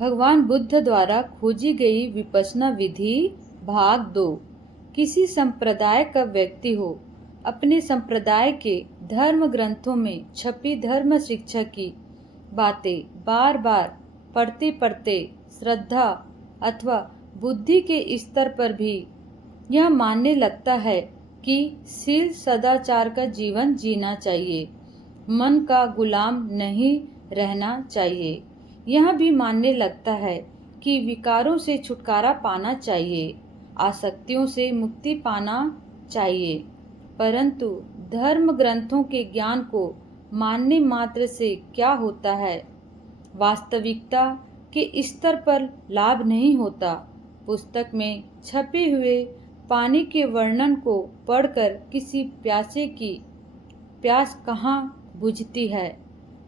भगवान बुद्ध द्वारा खोजी गई विपश्यना विधि भाग 2। किसी संप्रदाय का व्यक्ति हो, अपने संप्रदाय के धर्म ग्रंथों में छपी धर्म शिक्षा की बातें बार बार पढ़ते पढ़ते श्रद्धा अथवा बुद्धि के स्तर पर भी यह मानने लगता है कि शील सदाचार का जीवन जीना चाहिए, मन का गुलाम नहीं रहना चाहिए। यह भी मानने लगता है कि विकारों से छुटकारा पाना चाहिए, आसक्तियों से मुक्ति पाना चाहिए। परंतु धर्म ग्रंथों के ज्ञान को मानने मात्र से क्या होता है? वास्तविकता के स्तर पर लाभ नहीं होता। पुस्तक में छपे हुए पानी के वर्णन को पढ़कर किसी प्यासे की प्यास कहाँ बुझती है?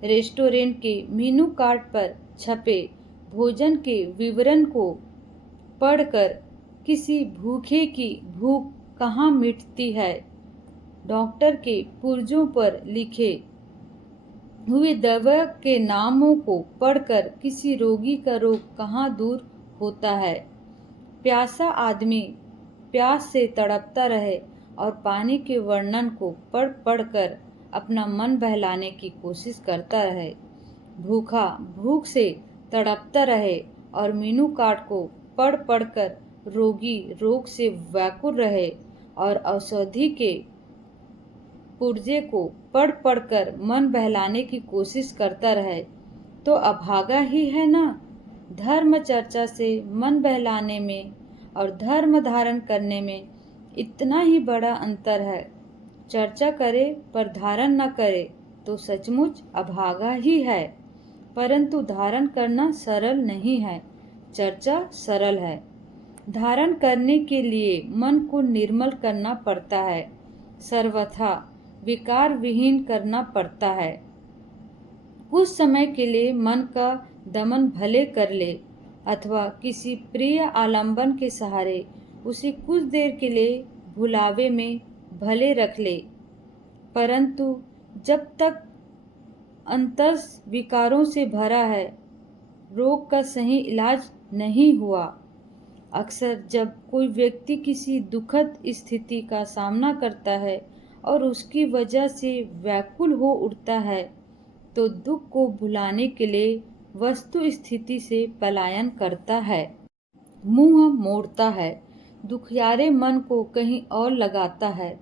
रेस्टोरेंट के मेनू कार्ड पर छपे भोजन के विवरण को पढ़कर किसी भूखे की भूख कहाँ मिटती है? डॉक्टर के पुर्जों पर लिखे हुए दवा के नामों को पढ़कर किसी रोगी का रोग कहाँ दूर होता है? प्यासा आदमी प्यास से तड़पता रहे और पानी के वर्णन को पढ़ पढ़कर अपना मन बहलाने की कोशिश करता रहे। भूखा भूख से तड़पता रहे और मेनू कार्ड को पढ़ पढ़कर रोगी रोग से व्याकुल रहे और औषधि के पुर्जे को पढ़ पढ़कर मन बहलाने की कोशिश करता रहे, तो अभागा ही है ना? धर्म चर्चा से मन बहलाने में और धर्म धारण करने में इतना ही बड़ा अंतर है। चर्चा करे पर धारण न करे तो सचमुच अभागा ही है, परंतु धारण करना सरल नहीं है। चर्चा सरल है। धारण करने के लिए मन को निर्मल करना पड़ता है, सर्वथा विकार विहीन करना पड़ता है। कुछ समय के लिए मन का दमन भले कर ले अथवा किसी प्रिय आलंबन के सहारे उसे कुछ देर के लिए भुलावे में भले रख ले, परंतु जब तक अंतस विकारों से भरा है, रोग का सही इलाज नहीं हुआ। अक्सर जब कोई व्यक्ति किसी दुखद स्थिति का सामना करता है और उसकी वजह से व्याकुल हो उठता है, तो दुख को भुलाने के लिए वस्तु स्थिति से पलायन करता है, मुंह मोड़ता है, दुखियारे मन को कहीं और लगाता है।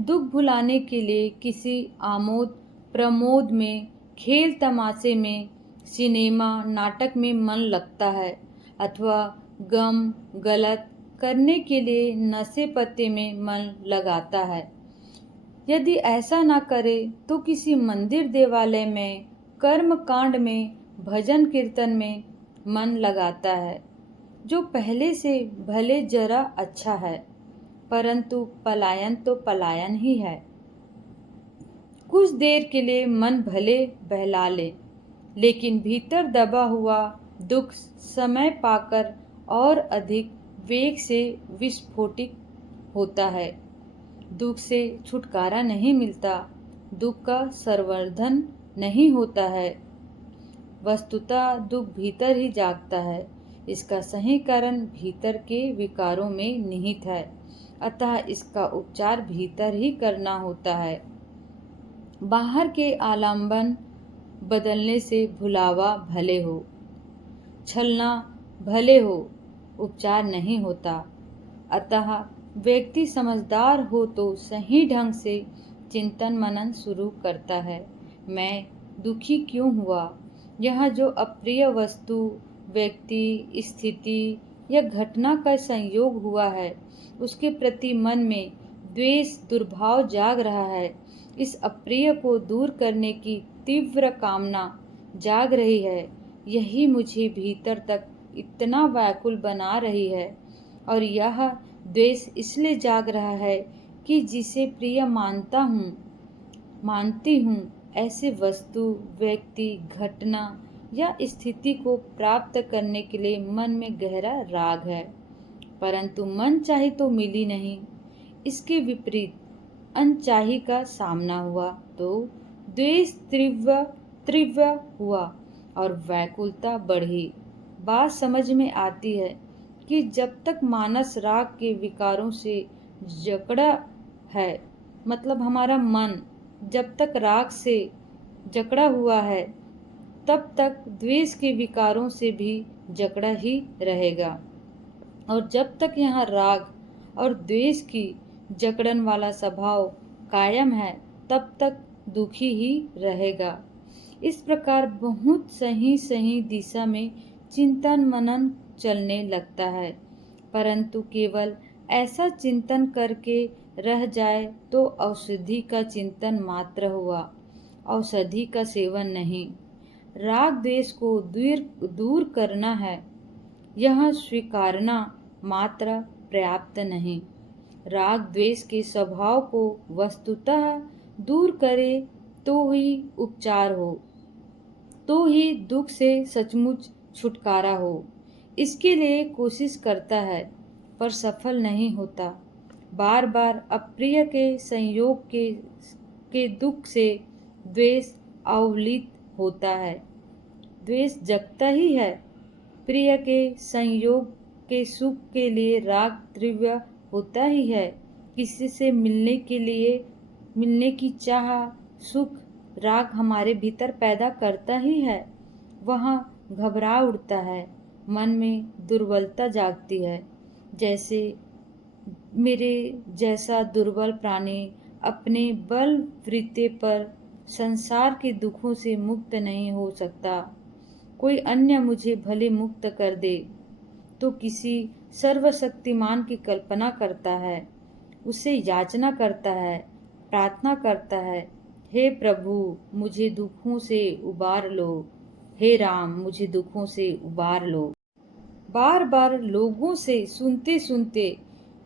दुख भुलाने के लिए किसी आमोद प्रमोद में, खेल तमाशे में, सिनेमा नाटक में मन लगता है, अथवा गम गलत करने के लिए नशे पत्ते में मन लगाता है। यदि ऐसा ना करे तो किसी मंदिर देवालय में, कर्म कांड में, भजन कीर्तन में मन लगाता है, जो पहले से भले जरा अच्छा है, परंतु पलायन तो पलायन ही है। कुछ देर के लिए मन भले बहला ले, लेकिन भीतर दबा हुआ दुख समय पाकर और अधिक वेग से विस्फोटित होता है। दुख से छुटकारा नहीं मिलता, दुख का संवर्धन नहीं होता है। वस्तुतः दुख भीतर ही जागता है। इसका सही कारण भीतर के विकारों में निहित है, अतः इसका उपचार भीतर ही करना होता है। बाहर के आलंबन बदलने से भुलावा भले हो, छलना भले हो, उपचार नहीं होता। अतः व्यक्ति समझदार हो तो सही ढंग से चिंतन मनन शुरू करता है। मैं दुखी क्यों हुआ? यह जो अप्रिय वस्तु, व्यक्ति, स्थिति या घटना का संयोग हुआ है, उसके प्रति मन में द्वेष दुर्भाव जाग रहा है। इस अप्रिय को दूर करने की तीव्र कामना जाग रही है। यही मुझे भीतर तक इतना व्याकुल बना रही है। और यह द्वेष इसलिए जाग रहा है कि जिसे प्रिय मानती हूँ, ऐसे वस्तु, व्यक्ति, घटना या स्थिति को प्राप्त करने के लिए मन में गहरा राग है, परंतु मन चाहे तो मिली नहीं। इसके विपरीत अनचाही का सामना हुआ तो द्वेष तीव्र हुआ और व्याकुलता बढ़ी। बात समझ में आती है कि जब तक मानस राग के विकारों से जकड़ा है, मतलब हमारा मन जब तक राग से जकड़ा हुआ है, तब तक द्वेष के विकारों से भी जकड़ा ही रहेगा। और जब तक यहाँ राग और द्वेष की जकड़न वाला स्वभाव कायम है, तब तक दुखी ही रहेगा। इस प्रकार बहुत सही सही दिशा में चिंतन मनन चलने लगता है, परंतु केवल ऐसा चिंतन करके रह जाए तो औषधि का चिंतन मात्र हुआ, औषधि का सेवन नहीं। राग द्वेष को दूर करना है, यह स्वीकारना मात्र पर्याप्त नहीं। राग द्वेष के स्वभाव को वस्तुतः दूर करे तो ही उपचार हो, तो ही दुख से सचमुच छुटकारा हो। इसके लिए कोशिश करता है पर सफल नहीं होता। बार बार अप्रिय के संयोग के दुख से द्वेष अवलित होता है। द्वेष जगता ही है। प्रिय के संयोग के सुख के लिए राग तीव्र होता ही है। किसी से मिलने की चाह, सुख राग हमारे भीतर पैदा करता ही है। वहाँ घबरा उठता है, मन में दुर्बलता जागती है। जैसे मेरे जैसा दुर्बल प्राणी अपने बल वृत्ति पर संसार के दुखों से मुक्त नहीं हो सकता। कोई अन्य मुझे भले मुक्त कर दे तो किसी सर्वशक्तिमान की कल्पना करता है, उससे याचना करता है, प्रार्थना करता है, हे प्रभु मुझे दुखों से उबार लो, हे राम मुझे दुखों से उबार लो। बार बार लोगों से सुनते सुनते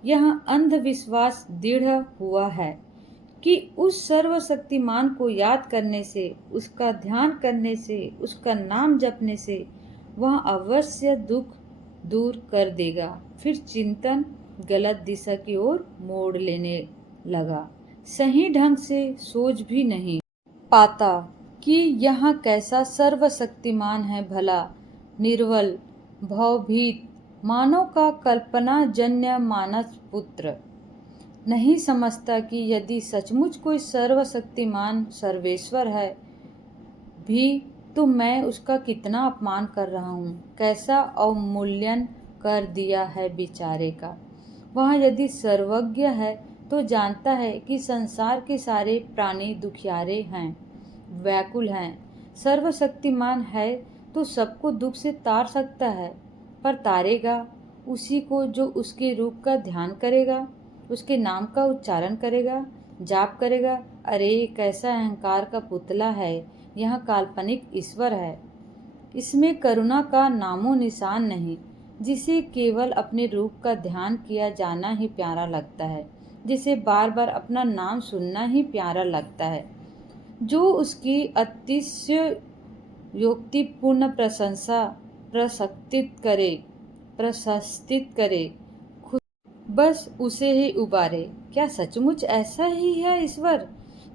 यह अंधविश्वास दृढ़ हुआ है कि उस सर्वशक्तिमान को याद करने से, उसका ध्यान करने से, उसका नाम जपने से वह अवश्य दुख दूर कर देगा। फिर चिंतन गलत दिशा की ओर मोड़ लेने लगा। सही ढंग से सोच भी नहीं पाता कि यहाँ कैसा सर्वशक्तिमान है भला। निर्बल भवभीत मानव का कल्पना जन्य मानस पुत्र नहीं समझता कि यदि सचमुच कोई सर्वशक्तिमान सर्वेश्वर है भी तो मैं उसका कितना अपमान कर रहा हूँ, कैसा अवमूल्यन कर दिया है बेचारे का। वह यदि सर्वज्ञ है तो जानता है कि संसार के सारे प्राणी दुखियारे हैं, व्याकुल हैं। सर्वशक्तिमान है तो सबको दुख से तार सकता है, पर तारेगा उसी को जो उसके रूप का ध्यान करेगा, उसके नाम का उच्चारण करेगा, जाप करेगा। अरे कैसा अहंकार का पुतला है, यह काल्पनिक ईश्वर है। इसमें करुणा का नामो निशान नहीं, जिसे केवल अपने रूप का ध्यान किया जाना ही प्यारा लगता है, जिसे बार बार अपना नाम सुनना ही प्यारा लगता है, जो उसकी अतिशय योक्तिपूर्ण प्रशंसा प्रशस्तित करे, बस उसे ही उबारे। क्या सचमुच ऐसा ही है ईश्वर?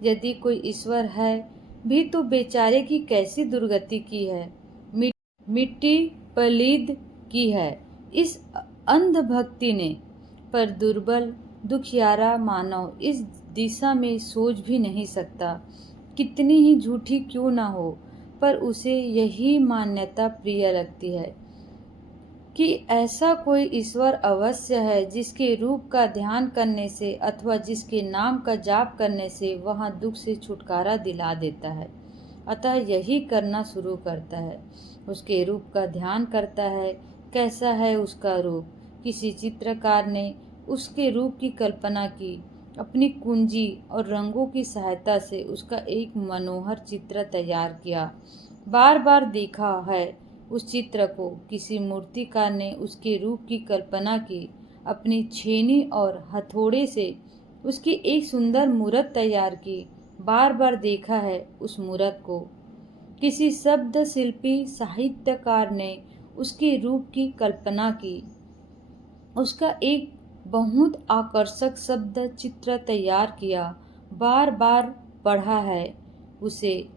यदि कोई ईश्वर है भी तो बेचारे की कैसी दुर्गति की है, मिट्टी पलीद की है इस अंधभक्ति ने। पर दुर्बल दुखियारा मानव इस दिशा में सोच भी नहीं सकता। कितनी ही झूठी क्यों ना हो, पर उसे यही मान्यता प्रिय लगती है कि ऐसा कोई ईश्वर अवश्य है जिसके रूप का ध्यान करने से अथवा जिसके नाम का जाप करने से वह दुख से छुटकारा दिला देता है। अतः यही करना शुरू करता है, उसके रूप का ध्यान करता है। कैसा है उसका रूप? किसी चित्रकार ने उसके रूप की कल्पना की, अपनी कुंजी और रंगों की सहायता से उसका एक मनोहर चित्र तैयार किया। बार बार देखा है उस चित्र को। किसी मूर्तिकार ने उसके रूप की कल्पना की, अपनी छेनी और हथौड़े से उसकी एक सुंदर मूर्त तैयार की। बार बार देखा है उस मूर्त को। किसी शब्द शिल्पी साहित्यकार ने उसके रूप की कल्पना की, उसका एक बहुत आकर्षक शब्द चित्र तैयार किया। बार बार पढ़ा है उसे,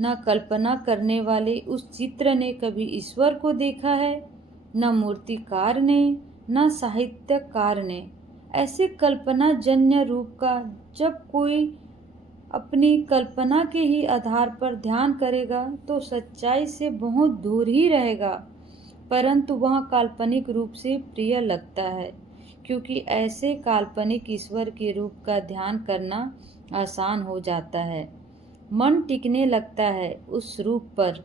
न कल्पना करने वाले उस चित्र ने कभी ईश्वर को देखा है, न मूर्तिकार ने, न साहित्यकार ने। ऐसे कल्पना जन्य रूप का जब कोई अपनी कल्पना के ही आधार पर ध्यान करेगा तो सच्चाई से बहुत दूर ही रहेगा, परंतु वह काल्पनिक रूप से प्रिय लगता है, क्योंकि ऐसे काल्पनिक ईश्वर के रूप का ध्यान करना आसान हो जाता है। मन टिकने लगता है उस रूप पर।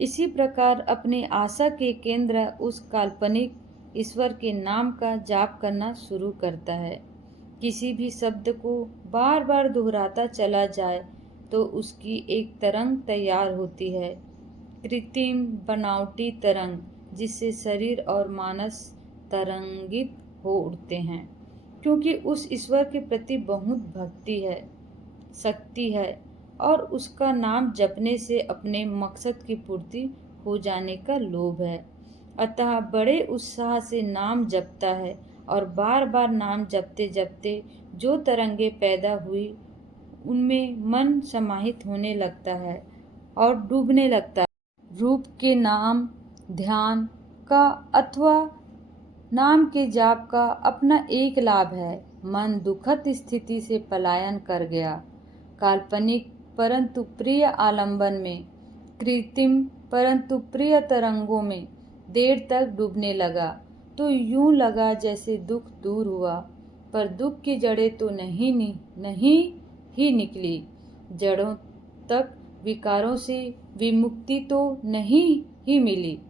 इसी प्रकार अपने आशा के केंद्र उस काल्पनिक ईश्वर के नाम का जाप करना शुरू करता है। किसी भी शब्द को बार बार दोहराता चला जाए तो उसकी एक तरंग तैयार होती है, कृत्रिम बनावटी तरंग, जिससे शरीर और मानस तरंगित हो उठते हैं, क्योंकि उस ईश्वर के प्रति बहुत भक्ति है, शक्ति है और उसका नाम जपने से अपने मकसद की पूर्ति हो जाने का लोभ है। अतः बड़े उत्साह से नाम जपता है और बार बार नाम जपते जपते जो तरंगे पैदा हुई उनमें मन समाहित होने लगता है और डूबने लगता है। रूप के नाम ध्यान का अथवा नाम के जाप का अपना एक लाभ है, मन दुखद स्थिति से पलायन कर गया। काल्पनिक परंतु प्रिय आलंबन में, कृत्रिम परंतु प्रिय तरंगों में देर तक डूबने लगा तो यूं लगा जैसे दुख दूर हुआ, पर दुख की जड़ें तो नहीं ही निकली। जड़ों तक विकारों से विमुक्ति तो नहीं ही मिली।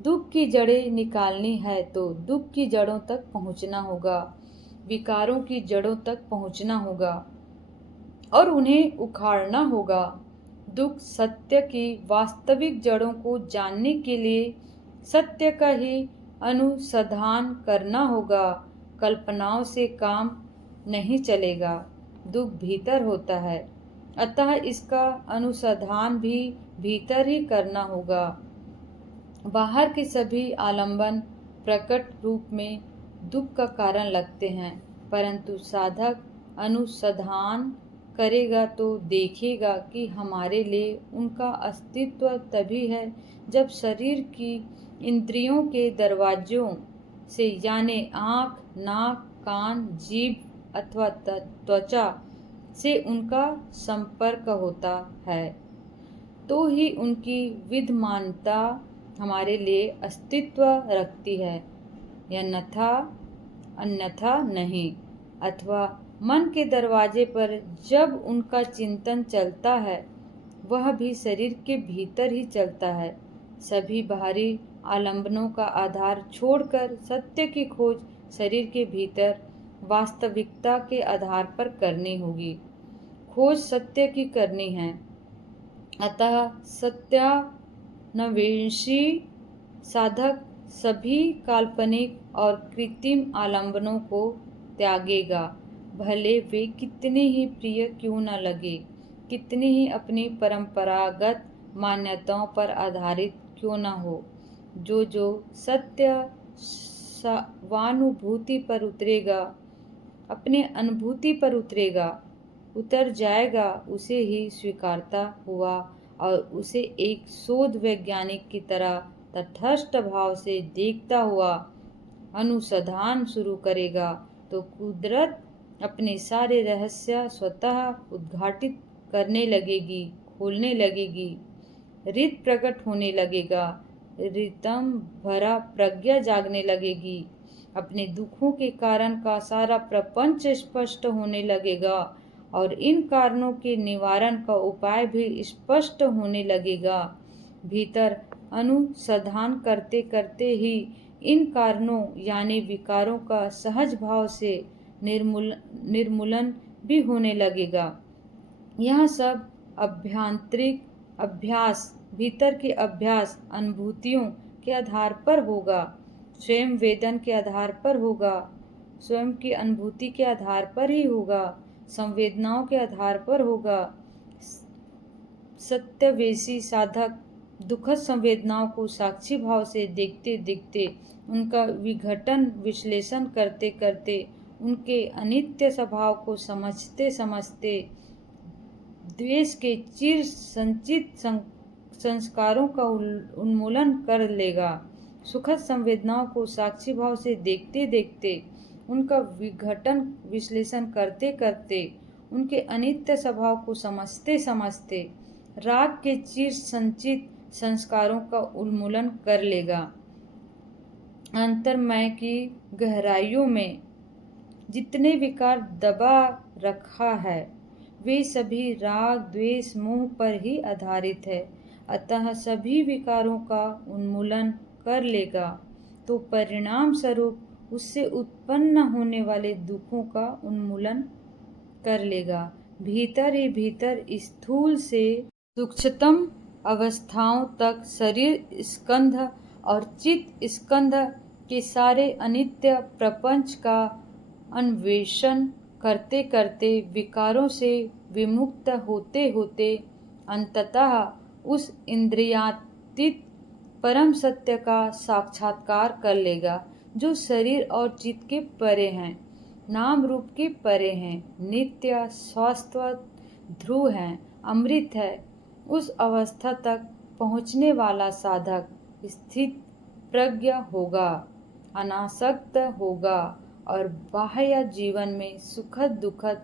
दुख की जड़ें निकालनी है तो दुख की जड़ों तक पहुंचना होगा, विकारों की जड़ों तक पहुंचना होगा और उन्हें उखाड़ना होगा। दुख सत्य की वास्तविक जड़ों को जानने के लिए सत्य का ही अनुसंधान करना होगा। कल्पनाओं से काम नहीं चलेगा, दुख भीतर होता है, अतः इसका अनुसंधान भी भीतर ही करना होगा। बाहर के सभी आलंबन प्रकट रूप में दुख का कारण लगते हैं, परंतु साधक अनुसंधान करेगा तो देखेगा कि हमारे लिए उनका अस्तित्व तभी है जब शरीर की इंद्रियों के दरवाजों से, यानी आँख, नाक, कान, जीभ अथवा त्वचा से उनका संपर्क होता है, तो ही उनकी विद्यमानता हमारे लिए अस्तित्व रखती है, अन्यथा नहीं। अथवा मन के दरवाजे पर जब उनका चिंतन चलता है, वह भी शरीर के भीतर ही चलता है। सभी बाहरी आलंबनों का आधार छोड़कर सत्य की खोज शरीर के भीतर वास्तविकता के आधार पर करनी होगी। खोज सत्य की करनी है, अतः सत्यान्वेषी साधक सभी काल्पनिक और कृत्रिम आलंबनों को त्यागेगा, भले वे कितने ही प्रिय क्यों न लगे, कितनी ही अपनी परंपरागत मान्यताओं पर आधारित क्यों न हो। जो सत्य स्वानुभूति पर उतरेगा, अपने अनुभूति पर उतर जाएगा, उसे ही स्वीकारता हुआ और उसे एक शोध वैज्ञानिक की तरह तटस्थ भाव से देखता हुआ अनुसंधान शुरू करेगा तो कुदरत अपने सारे रहस्य स्वतः उद्घाटित करने लगेगी, खोलने लगेगी, रित प्रकट होने लगेगा, रितम भरा प्रज्ञा जागने लगेगी, अपने दुखों के कारण का सारा प्रपंच स्पष्ट होने लगेगा और इन कारणों के निवारण का उपाय भी स्पष्ट होने लगेगा। भीतर अनुसंधान करते करते ही इन कारणों यानी विकारों का सहज भाव से निर्मूलन भी होने लगेगा। यह सब आभ्यंतरिक अभ्यास, भीतर के अभ्यास अनुभूतियों के आधार पर होगा, स्वयं वेदन के आधार पर होगा, स्वयं की अनुभूति के आधार पर ही होगा, संवेदनाओं के आधार पर होगा। सत्यवेशी साधक दुखद संवेदनाओं को साक्षी भाव से देखते देखते, उनका विघटन विश्लेषण करते करते, उनके अनित्य स्वभाव को समझते समझते द्वेष के चिर संचित संस्कारों का उन्मूलन कर लेगा। सुखद संवेदनाओं को साक्षी भाव से देखते देखते, उनका विघटन विश्लेषण करते करते, उनके अनित्य स्वभाव को समझते समझते राग के चिर संचित संस्कारों का उन्मूलन कर लेगा। अंतर्मय की गहराइयों में जितने विकार दबा रखा है वे सभी राग द्वेष मोह पर ही आधारित है। अतः सभी विकारों का उन्मूलन कर लेगा तो परिणाम स्वरूप उससे उत्पन्न होने वाले दुखों का उन्मूलन कर लेगा। भीतर ही भीतर स्थूल से सूक्ष्मतम अवस्थाओं तक शरीर स्कंध और चित्त स्कंध के सारे अनित्य प्रपंच का अन्वेषण करते करते विकारों से विमुक्त होते होते अंततः उस इंद्रियातीत परम सत्य का साक्षात्कार कर लेगा जो शरीर और चित्त के परे हैं, नाम रूप के परे हैं, नित्य शाश्वत ध्रुव हैं, अमृत है। उस अवस्था तक पहुँचने वाला साधक स्थित प्रज्ञ होगा, अनासक्त होगा और बाह्य जीवन में सुखद दुखद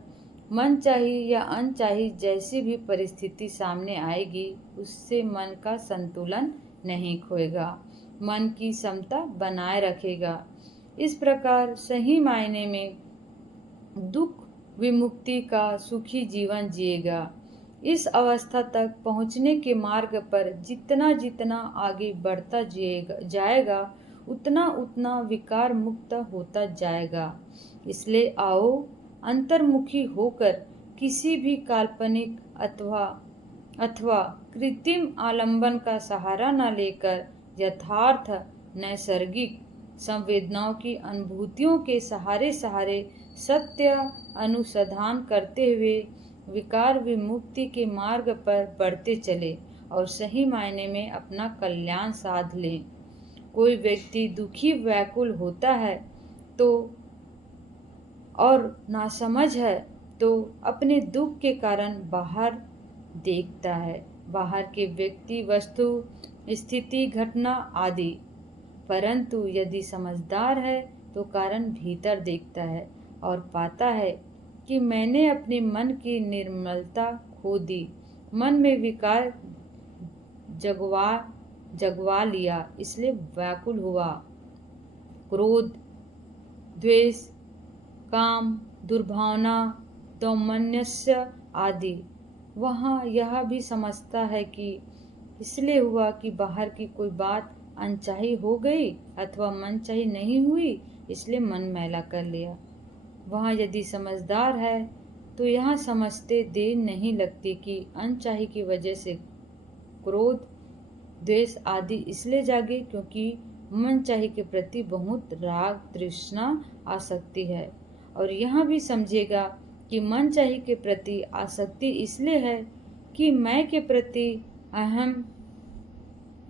मनचाही या अनचाही जैसी भी परिस्थिति सामने आएगी उससे मन का संतुलन नहीं खोएगा, मन की समता बनाए रखेगा। इस प्रकार सही मायने में दुख विमुक्ति का सुखी जीवन जिएगा। इस अवस्था तक पहुँचने के मार्ग पर जितना जितना आगे बढ़ता जाएगा उतना उतना विकार मुक्त होता जाएगा। इसलिए आओ अंतर्मुखी होकर किसी भी काल्पनिक अथवा कृत्रिम आलंबन का सहारा न लेकर यथार्थ नैसर्गिक संवेदनाओं की अनुभूतियों के सहारे सत्य अनुसंधान करते हुए विकार विमुक्ति के मार्ग पर बढ़ते चले और सही मायने में अपना कल्याण साध लें। कोई व्यक्ति दुखी व्याकुल होता है तो और नासमझ है तो अपने दुख के कारण बाहर देखता है, बाहर के व्यक्ति वस्तु स्थिति घटना आदि, परंतु यदि समझदार है तो कारण भीतर देखता है और पाता है कि मैंने अपने मन की निर्मलता खो दी, मन में विकार जगवा लिया, इसलिए व्याकुल हुआ। क्रोध द्वेष काम दुर्भावना दौमनस्य आदि, वहाँ यह भी समझता है कि इसलिए हुआ कि बाहर की कोई बात अनचाही हो गई अथवा मनचाही नहीं हुई, इसलिए मन मैला कर लिया। वहाँ यदि समझदार है तो यहाँ समझते देर नहीं लगती कि अनचाही की वजह से क्रोध द्वेष आदि इसलिए जागे क्योंकि मनचाही के प्रति बहुत राग तृष्णा आसक्ति है। और यह भी समझेगा कि मनचाही के प्रति आसक्ति इसलिए है कि मैं के प्रति अहम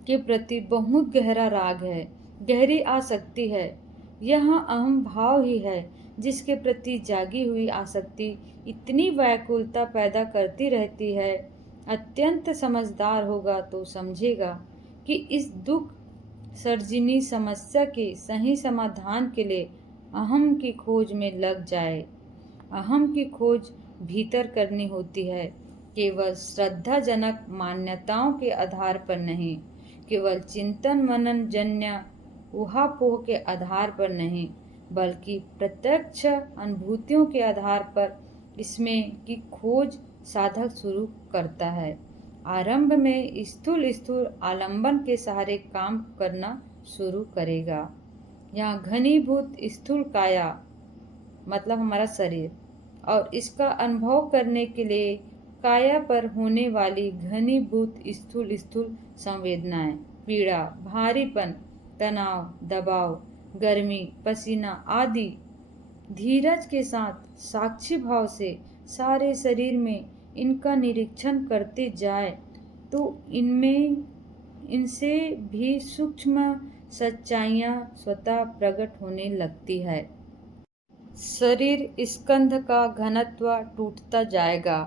के प्रति बहुत गहरा राग है, गहरी आसक्ति है। यह अहम भाव ही है जिसके प्रति जागी हुई आसक्ति इतनी व्याकुलता पैदा करती रहती है। अत्यंत समझदार होगा तो समझेगा कि इस दुख सर्जिनी समस्या के सही समाधान के लिए अहम की खोज में लग जाए। अहम की खोज भीतर करनी होती है, केवल श्रद्धाजनक मान्यताओं के आधार पर नहीं, केवल चिंतन मनन जन्य ऊहापोह के आधार पर नहीं, बल्कि प्रत्यक्ष अनुभूतियों के आधार पर इसमें की खोज साधक शुरू करता है। आरंभ में स्थूल आलंबन के सहारे काम करना शुरू करेगा। यहाँ घनीभूत स्थूल काया मतलब हमारा शरीर और इसका अनुभव करने के लिए काया पर होने वाली घनीभूत स्थूल संवेदनाएं, पीड़ा, भारीपन, तनाव, दबाव, गर्मी, पसीना आदि धीरज के साथ साक्षी भाव से सारे शरीर में इनका निरीक्षण करते जाए तो इनसे भी सूक्ष्म सच्चाइयाँ स्वतः प्रकट होने लगती है। शरीर स्कंध का घनत्व टूटता जाएगा,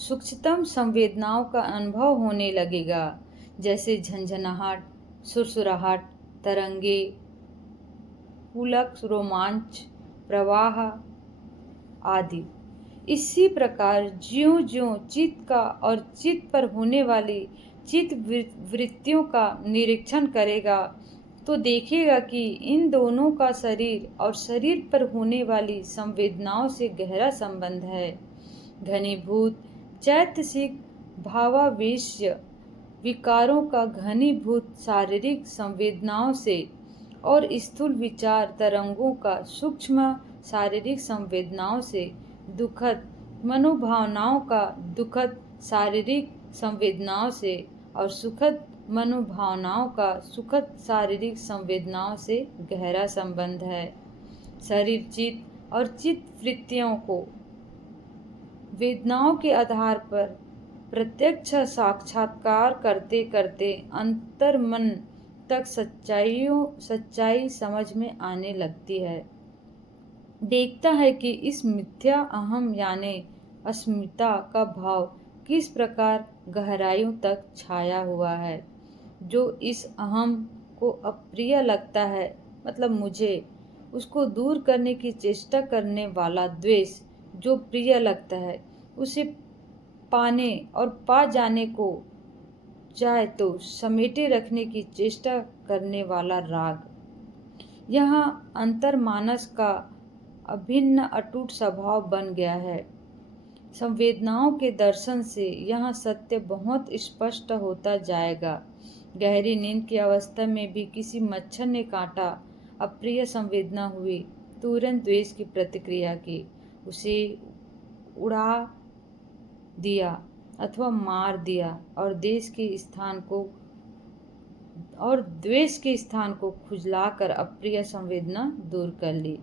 सूक्ष्मतम संवेदनाओं का अनुभव होने लगेगा, जैसे झंझनाहट, सुरसुराहट, तरंगे, पुलक, रोमांच, प्रवाह आदि। इसी प्रकार ज्यों ज्यों चित्त का और चित्त पर होने वाली चित्त वृत्तियों का निरीक्षण करेगा तो देखेगा कि इन दोनों का शरीर और शरीर पर होने वाली संवेदनाओं से गहरा संबंध है। घनीभूत चैतसिक भावावेश्य विकारों का घनीभूत शारीरिक संवेदनाओं से और स्थूल विचार तरंगों का सूक्ष्म शारीरिक संवेदनाओं से, दुखद मनोभावनाओं का दुखद शारीरिक संवेदनाओं से और सुखद मनोभावनाओं का सुखद शारीरिक संवेदनाओं से गहरा संबंध है। शरीर चित्त और चित्त वृत्तियों को वेदनाओं के आधार पर प्रत्यक्ष साक्षात्कार करते करते अंतर मन तक सच्चाई समझ में आने लगती है। देखता है कि इस मिथ्या अहम यानी अस्मिता का भाव किस प्रकार गहराइयों तक छाया हुआ है। जो इस अहम को अप्रिय लगता है, मतलब मुझे, उसको दूर करने की चेष्टा करने वाला द्वेष जो प्रिय लगता है, उसे पाने और पा जाने को चाहे तो समेटे रखने की चेष्टा करने वाला राग, यहाँ अंतर्मानस का अभिन्न अटूट स्वभाव बन गया है। संवेदनाओं के दर्शन से यहाँ सत्य बहुत स्पष्ट होता जाएगा। गहरी नींद की अवस्था में भी किसी मच्छर ने काटा, अप्रिय संवेदना हुई, तुरंत द्वेष की प्रतिक्रिया की, उसे उड़ा दिया अथवा मार दिया और द्वेष के स्थान को खुजलाकर अप्रिय संवेदना दूर कर ली।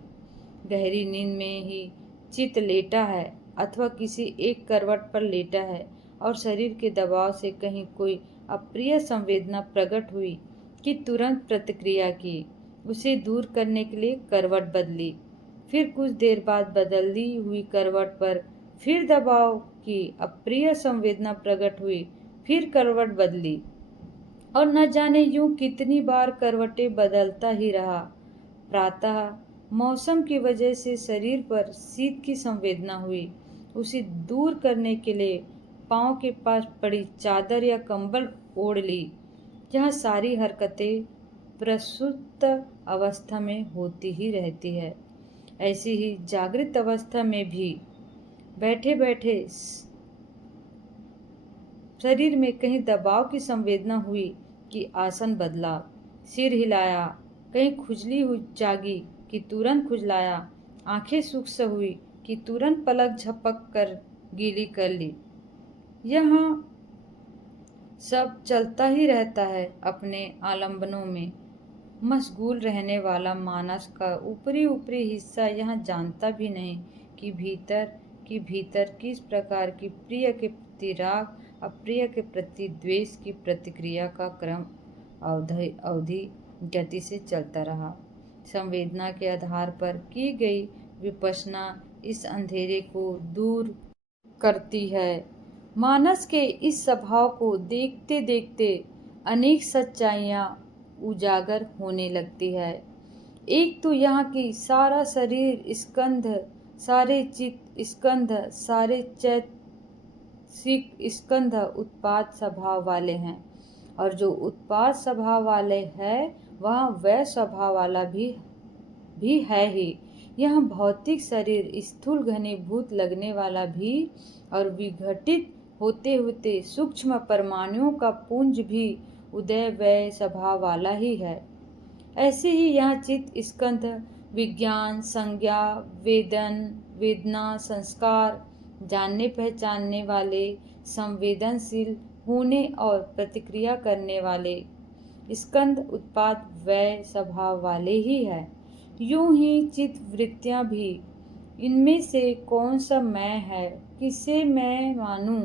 गहरी नींद में ही चित्त लेटा है अथवा किसी एक करवट पर लेटा है और शरीर के दबाव से कहीं कोई अप्रिय संवेदना प्रकट हुई कि तुरंत प्रतिक्रिया की, उसे दूर करने के लिए करवट बदली, फिर कुछ देर बाद बदली हुई करवट पर फिर दबाव की अप्रिय संवेदना प्रकट हुई, फिर करवट बदली और न जाने यूं कितनी बार करवटें बदलता ही रहा। प्रातः मौसम की वजह से शरीर पर शीत की संवेदना हुई, उसे दूर करने के लिए पाँव के पास पड़ी चादर या कंबल ओढ़ ली, जहाँ सारी हरकतें प्रसुप्त अवस्था में होती ही रहती है। ऐसी ही जागृत अवस्था में भी बैठे बैठे शरीर में कहीं दबाव की संवेदना हुई कि आसन बदला, सिर हिलाया, कहीं खुजली हुई जागी कि तुरंत खुजलाया, आंखें सूक्ष्म हुई कि तुरंत पलक झपक कर गीली कर ली। यहाँ सब चलता ही रहता है। अपने आलंबनों में मशगूल रहने वाला मानस का ऊपरी हिस्सा यहाँ जानता भी नहीं कि भीतर किस प्रकार की प्रिय के प्रति राग, अप्रिय के प्रति द्वेष की प्रतिक्रिया का क्रम अवधि गति से चलता रहा। संवेदना के आधार पर की गई विपश्यना इस अंधेरे को दूर करती है। मानस के इस स्वभाव को देखते देखते अनेक सच्चाइयाँ उजागर होने लगती है। एक तो यहाँ की सारा शरीर स्कंध, सारे चित्त स्कंध, सारे चैतसिक स्कंध उत्पाद स्वभाव वाले हैं, और जो उत्पाद स्वभाव वाले हैं वहाँ वह स्वभाव वाला भी है ही। यहाँ भौतिक शरीर स्थूल घनीभूत लगने वाला भी और विघटित होते होते सूक्ष्म परमाणुओं का पुंज भी उदय वय स्वभाव वाला ही है। ऐसे ही यहाँ चित्त स्कंध विज्ञान, संज्ञा, वेदना, संस्कार, जानने पहचानने वाले, संवेदनशील होने और प्रतिक्रिया करने वाले स्कंद उत्पाद वय स्वभाव वाले ही है। यूं ही चित्त वृत्तियां भी, इनमें से कौन सा मैं है, किसे मैं मानूं,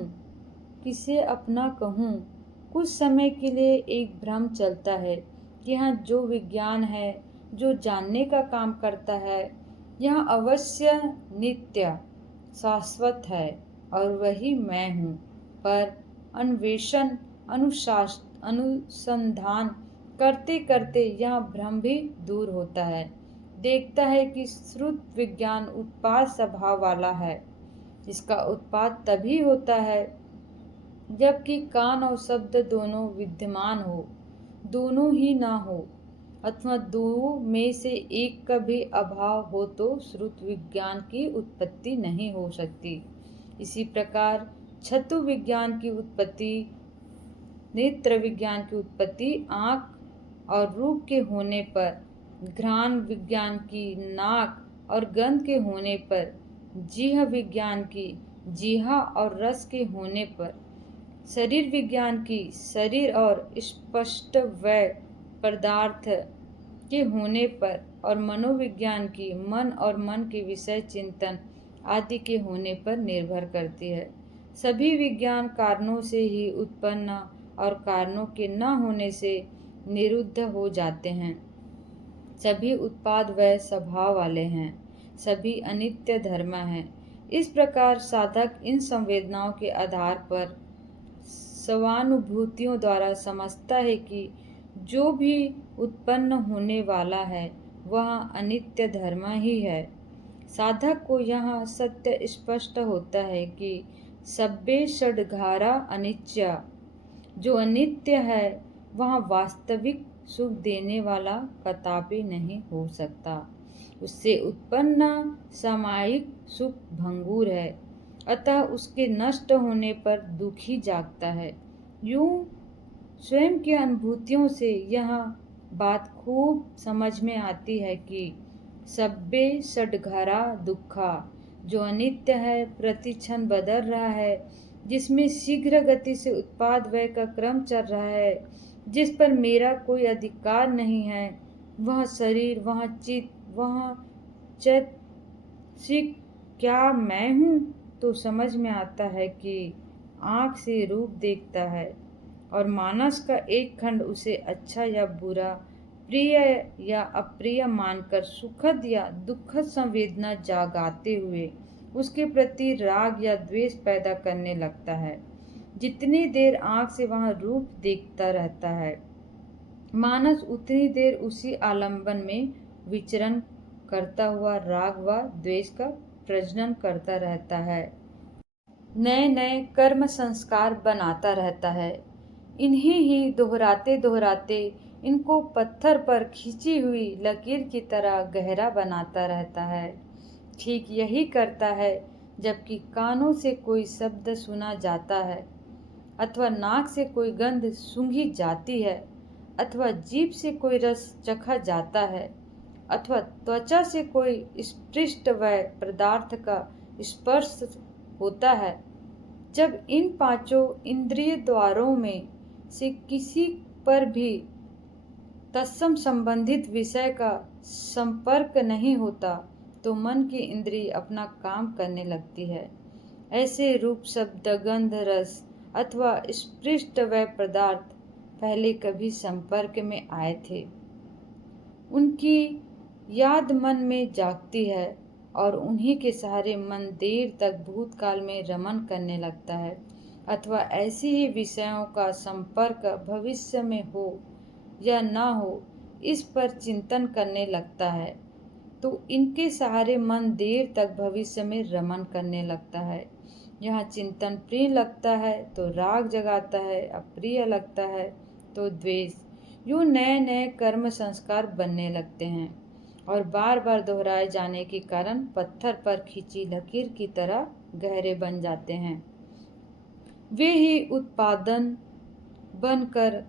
किसे अपना कहूं, कुछ समय के लिए एक भ्रम चलता है कि यहाँ जो विज्ञान है, जो जानने का काम करता है, यह अवश्य नित्य शाश्वत है और वही मैं हूँ। पर अन्वेषण अनुसंधान करते करते यह भ्रम भी दूर होता है। देखता है कि श्रुत विज्ञान उत्पाद स्वभाव वाला है। इसका उत्पाद तभी होता है जबकि कान और शब्द दोनों विद्यमान हो, दोनों ही ना हो, अथवा दो में से एक का भी अभाव हो तो श्रुत विज्ञान की उत्पत्ति नहीं हो सकती। इसी प्रकार चक्षु विज्ञान की उत्पत्ति, नेत्र विज्ञान की उत्पत्ति आँख और रूप के होने पर, घ्राण विज्ञान की नाक और गंध के होने पर, जीह विज्ञान की जीहा और रस के होने पर, शरीर विज्ञान की शरीर और स्पष्ट वय पदार्थ के होने पर, और मनोविज्ञान की मन और मन के विषय चिंतन आदि के होने पर निर्भर करती है। सभी विज्ञान कारणों से ही उत्पन्न और कारणों के न होने से निरुद्ध हो जाते हैं। सभी उत्पाद व स्वभाव वाले हैं, सभी अनित्य धर्म हैं। इस प्रकार साधक इन संवेदनाओं के आधार पर स्वानुभूतियों द्वारा समझता है कि जो भी उत्पन्न होने वाला है वह अनित्य धर्म ही है। साधक को यह सत्य स्पष्ट होता है कि सब्बे षड्घारा अनित्य, जो अनित्य है वह वास्तविक सुख देने वाला कदापि नहीं हो सकता। उससे उत्पन्न सामायिक सुख भंगुर है, अतः उसके नष्ट होने पर दुख ही जागता है। यूं स्वयं की अनुभूतियों से यह बात खूब समझ में आती है कि सब्बे षड्घरा दुखा, जो अनित्य है, प्रतिक्षण बदल रहा है, जिसमें शीघ्र गति से उत्पाद व्यय का क्रम चल रहा है, जिस पर मेरा कोई अधिकार नहीं है, वह शरीर, वह चित्त, वह चैतसिक क्या मैं हूँ? तो समझ में आता है कि आँख से रूप देखता है और मानस का एक खंड उसे अच्छा या बुरा, प्रिय या अप्रिय मानकर सुखद या दुखद संवेदना जागाते हुए उसके प्रति राग या द्वेष पैदा करने लगता है। जितनी देर आँख से वह रूप देखता रहता है, मानस उतनी देर उसी आलंबन में विचरण करता हुआ राग व द्वेष का प्रजनन करता रहता है, नए नए कर्म संस्कार बनाता रहता है। इन्हें ही दोहराते दोहराते इनको पत्थर पर खींची हुई लकीर की तरह गहरा बनाता रहता है। ठीक यही करता है जबकि कानों से कोई शब्द सुना जाता है, अथवा नाक से कोई गंध सूंघी जाती है, अथवा जीभ से कोई रस चखा जाता है, अथवा त्वचा से कोई स्पृष्ट व पदार्थ का स्पर्श होता है। जब इन पांचों इंद्रिय द्वारों में से किसी पर भी तत्सम संबंधित विषय का संपर्क नहीं होता तो मन की इंद्रिय अपना काम करने लगती है। ऐसे रूप, शब्द, गंध, रस अथवा स्पृष्ट व पदार्थ पहले कभी संपर्क में आए थे, उनकी याद मन में जागती है और उन्हीं के सहारे मन देर तक भूतकाल में रमन करने लगता है, अथवा ऐसे ही विषयों का संपर्क भविष्य में हो या ना हो इस पर चिंतन करने लगता है। तो इनके सहारे मन देर तक भविष्य में रमन करने लगता है। यहाँ चिंतन प्रिय लगता है तो राग जगाता है, अप्रिय लगता है तो द्वेष। यूँ नए नए कर्म संस्कार बनने लगते हैं और बार बार दोहराए जाने के कारण पत्थर पर खींची लकीर की तरह गहरे बन जाते हैं। वे ही उत्पादन बनकर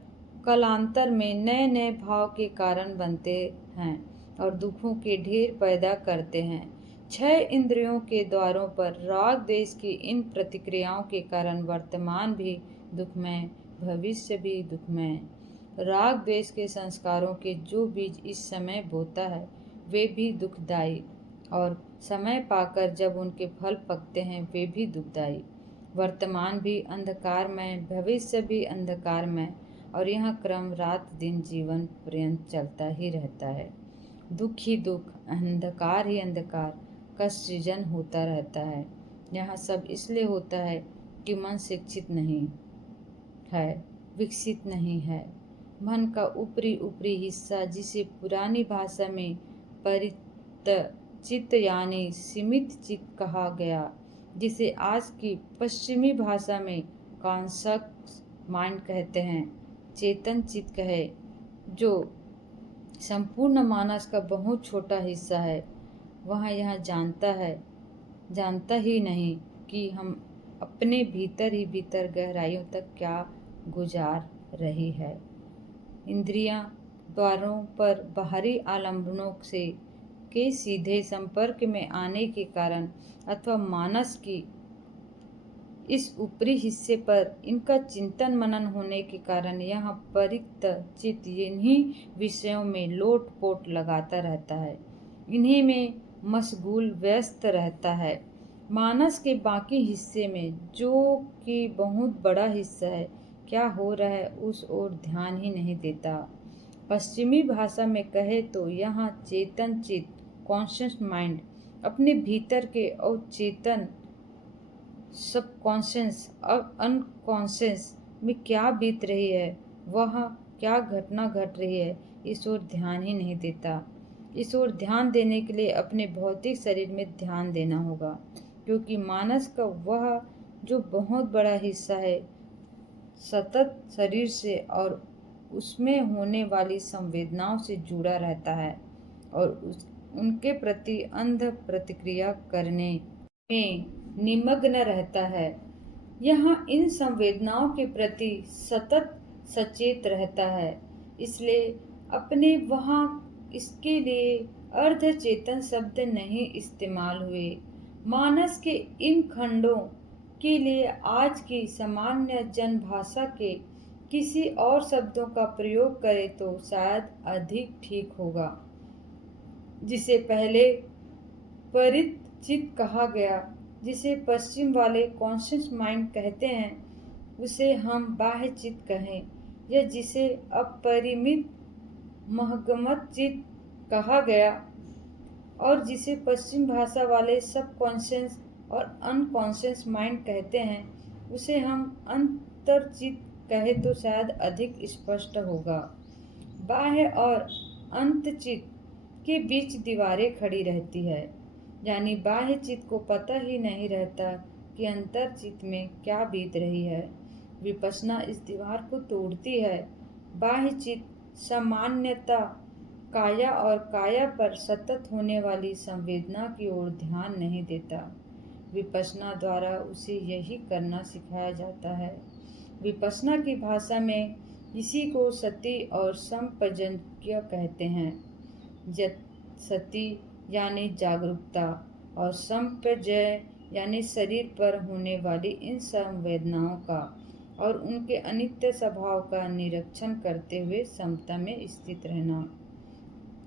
कालांतर में नए नए भाव के कारण बनते हैं और दुखों के ढेर पैदा करते हैं। 6 इंद्रियों के द्वारों पर राग देश की इन प्रतिक्रियाओं के कारण वर्तमान भी दुखमय, भविष्य भी दुखमय। राग द्वेष के संस्कारों के जो बीज इस समय बोता है वे भी दुखदायी, और समय पाकर जब उनके फल पकते हैं वे भी दुखदायी। वर्तमान भी अंधकारमय, भविष्य भी अंधकारमय, और यह क्रम रात दिन जीवन पर्यंत चलता ही रहता है। दुख ही दुख, अंधकार ही अंधकार का सृजन होता रहता है। यहाँ सब इसलिए होता है कि मन शिक्षित नहीं है, विकसित नहीं है। मन का ऊपरी ऊपरी हिस्सा, जिसे पुरानी भाषा में परिचित यानी सीमित चित्त कहा गया, जिसे आज की पश्चिमी भाषा में कॉन्शस माइंड कहते हैं, चेतन चित्त कहे, जो संपूर्ण मानस का बहुत छोटा हिस्सा है, वह यह जानता ही नहीं कि हम अपने भीतर ही भीतर गहराइयों तक क्या गुजार रही है। इंद्रियां द्वारों पर बाहरी आलंबनों से के सीधे संपर्क में आने के कारण अथवा मानस की इस ऊपरी हिस्से पर इनका चिंतन मनन होने के कारण यहाँ परिक्त चित्त इन्हीं विषयों में लोटपोट लगाता रहता है, इन्हीं में मशगूल व्यस्त रहता है। मानस के बाकी हिस्से में, जो कि बहुत बड़ा हिस्सा है, क्या हो रहा है उस ओर ध्यान ही नहीं देता। पश्चिमी भाषा में कहे तो यहाँ चेतन चित्त, कॉन्शियस माइंड, अपने भीतर के अवचेतन सबकॉन्शियस और अनकॉन्शियस में क्या बीत रही है, वह क्या घटना घट रही है, इस ओर ध्यान ही नहीं देता। इस ओर ध्यान देने के लिए अपने भौतिक शरीर में ध्यान देना होगा, क्योंकि मानस का वह जो बहुत बड़ा हिस्सा है सतत शरीर से और उसमें होने वाली संवेदनाओं से जुड़ा रहता है और उनके प्रति अंध प्रतिक्रिया करने में निमग्न रहता है। यहाँ इन संवेदनाओं के प्रति सतत सचेत रहता है, इसलिए अपने वहाँ इसके लिए अर्धचेतन शब्द नहीं इस्तेमाल हुए। मानस के इन खंडों के लिए आज की सामान्य जनभाषा के किसी और शब्दों का प्रयोग करें तो शायद अधिक ठीक होगा। जिसे पहले परिचित कहा गया, जिसे पश्चिम वाले कॉन्शियस माइंड कहते हैं, उसे हम बाह्य चित्त कहें, या जिसे अपरिमित महगमत चित्त कहा गया और जिसे पश्चिम भाषा वाले सबकॉन्शियस और अनकॉन्शियस माइंड कहते हैं, उसे हम अंतर्चित्त कहे तो शायद अधिक स्पष्ट होगा। बाह्य और अंतचित्त के बीच दीवारें खड़ी रहती है, यानी बाह्य चित्त को पता ही नहीं रहता कि अंतर्चित्त में क्या बीत रही है। विपश्यना इस दीवार को तोड़ती है। बाह्य चित्त सामान्यता काया और काया पर सतत होने वाली संवेदना की ओर ध्यान नहीं देता। विपश्यना द्वारा उसे यही करना सिखाया जाता है। विपश्यना की भाषा में इसी को सति और संपजन्य कहते हैं। सति यानी जागरूकता और संपजय यानी शरीर पर होने वाली इन संवेदनाओं का और उनके अनित्य स्वभाव का निरीक्षण करते हुए समता में स्थित रहना।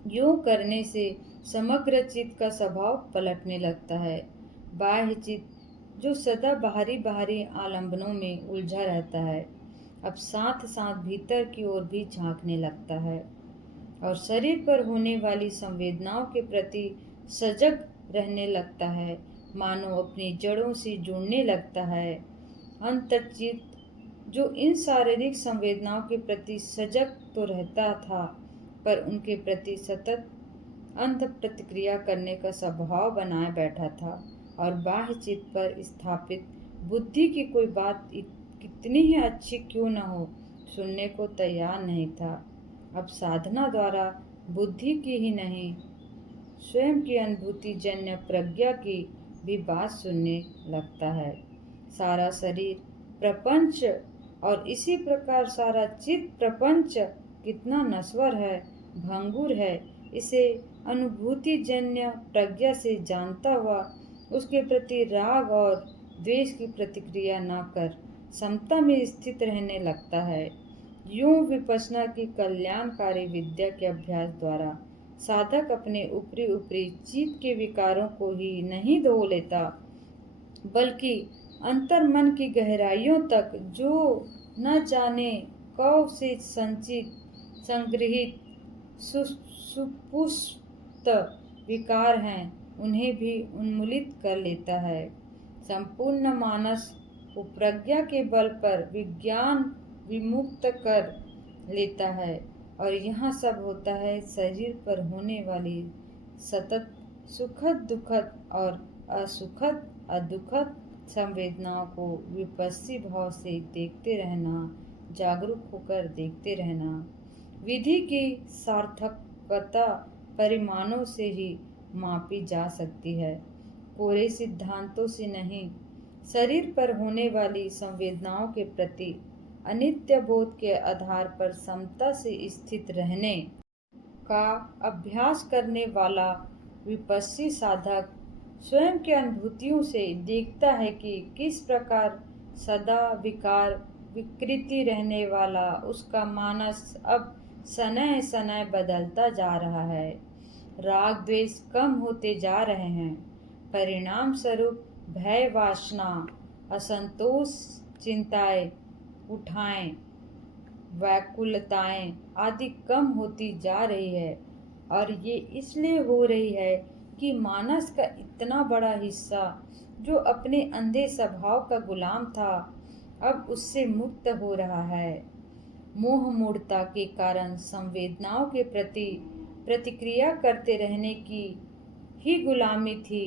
यूं करने से समग्र चित्त का स्वभाव पलटने लगता है। बाह्य चित्त जो सदा बाहरी आलंबनों में उलझा रहता है, अब साथ साथ भीतर की ओर भी झांकने लगता है और शरीर पर होने वाली संवेदनाओं के प्रति सजग रहने लगता है, मानो अपनी जड़ों से जुड़ने लगता है। अंतर्चित्त जो इन शारीरिक संवेदनाओं के प्रति सजग तो रहता था, पर उनके प्रति सतत अंध प्रतिक्रिया करने का स्वभाव बनाए बैठा था और बाह्य चित्त पर स्थापित बुद्धि की कोई बात कितनी ही अच्छी क्यों न हो, सुनने को तैयार नहीं था। अब साधना द्वारा बुद्धि की ही नहीं, स्वयं की अनुभूति जन्य प्रज्ञा की भी बात सुनने लगता है। सारा शरीर प्रपंच और इसी प्रकार सारा चित्त प्रपंच कितना नश्वर है, भंगुर है, इसे अनुभूति जन्य प्रज्ञा से जानता हुआ उसके प्रति राग और द्वेष की प्रतिक्रिया न कर समता में स्थित रहने लगता है। यूं विपश्यना की कल्याणकारी विद्या के अभ्यास द्वारा साधक अपने ऊपरी चित्त के विकारों को ही नहीं धो लेता, बल्कि अंतर्मन की गहराइयों तक जो न जाने कब से संचित संग्रहित सुपुष्ट विकार हैं, उन्हें भी उन्मूलित कर लेता है। संपूर्ण मानस को प्रज्ञा के बल पर विज्ञान विमुक्त कर लेता है और यहाँ सब होता है शरीर पर होने वाली सतत सुखद दुखद और असुखद अदुखद संवेदनाओं को विपस्सी भाव से देखते रहना, जागरूक होकर देखते रहना। विधि की सार्थकता परिमाणों से ही मापी जा सकती है, कोरे सिद्धांतों से नहीं। शरीर पर होने वाली संवेदनाओं के प्रति अनित्य बोध के आधार पर समता से स्थित रहने का अभ्यास करने वाला विपस्सी साधक स्वयं के अनुभूतियों से देखता है कि किस प्रकार सदा विकार विकृति रहने वाला उसका मानस अब सनय सनय बदलता जा रहा है। राग द्वेष कम होते जा रहे हैं। परिणाम स्वरूप भय वासना असंतोष चिंताएं उठाएं व्याकुलताएं आदि कम होती जा रही है और ये इसलिए हो रही है कि मानस का इतना बड़ा हिस्सा जो अपने अंधे स्वभाव का गुलाम था अब उससे मुक्त हो रहा है। मोह मूढ़ता के कारण संवेदनाओं के प्रति प्रतिक्रिया करते रहने की ही गुलामी थी।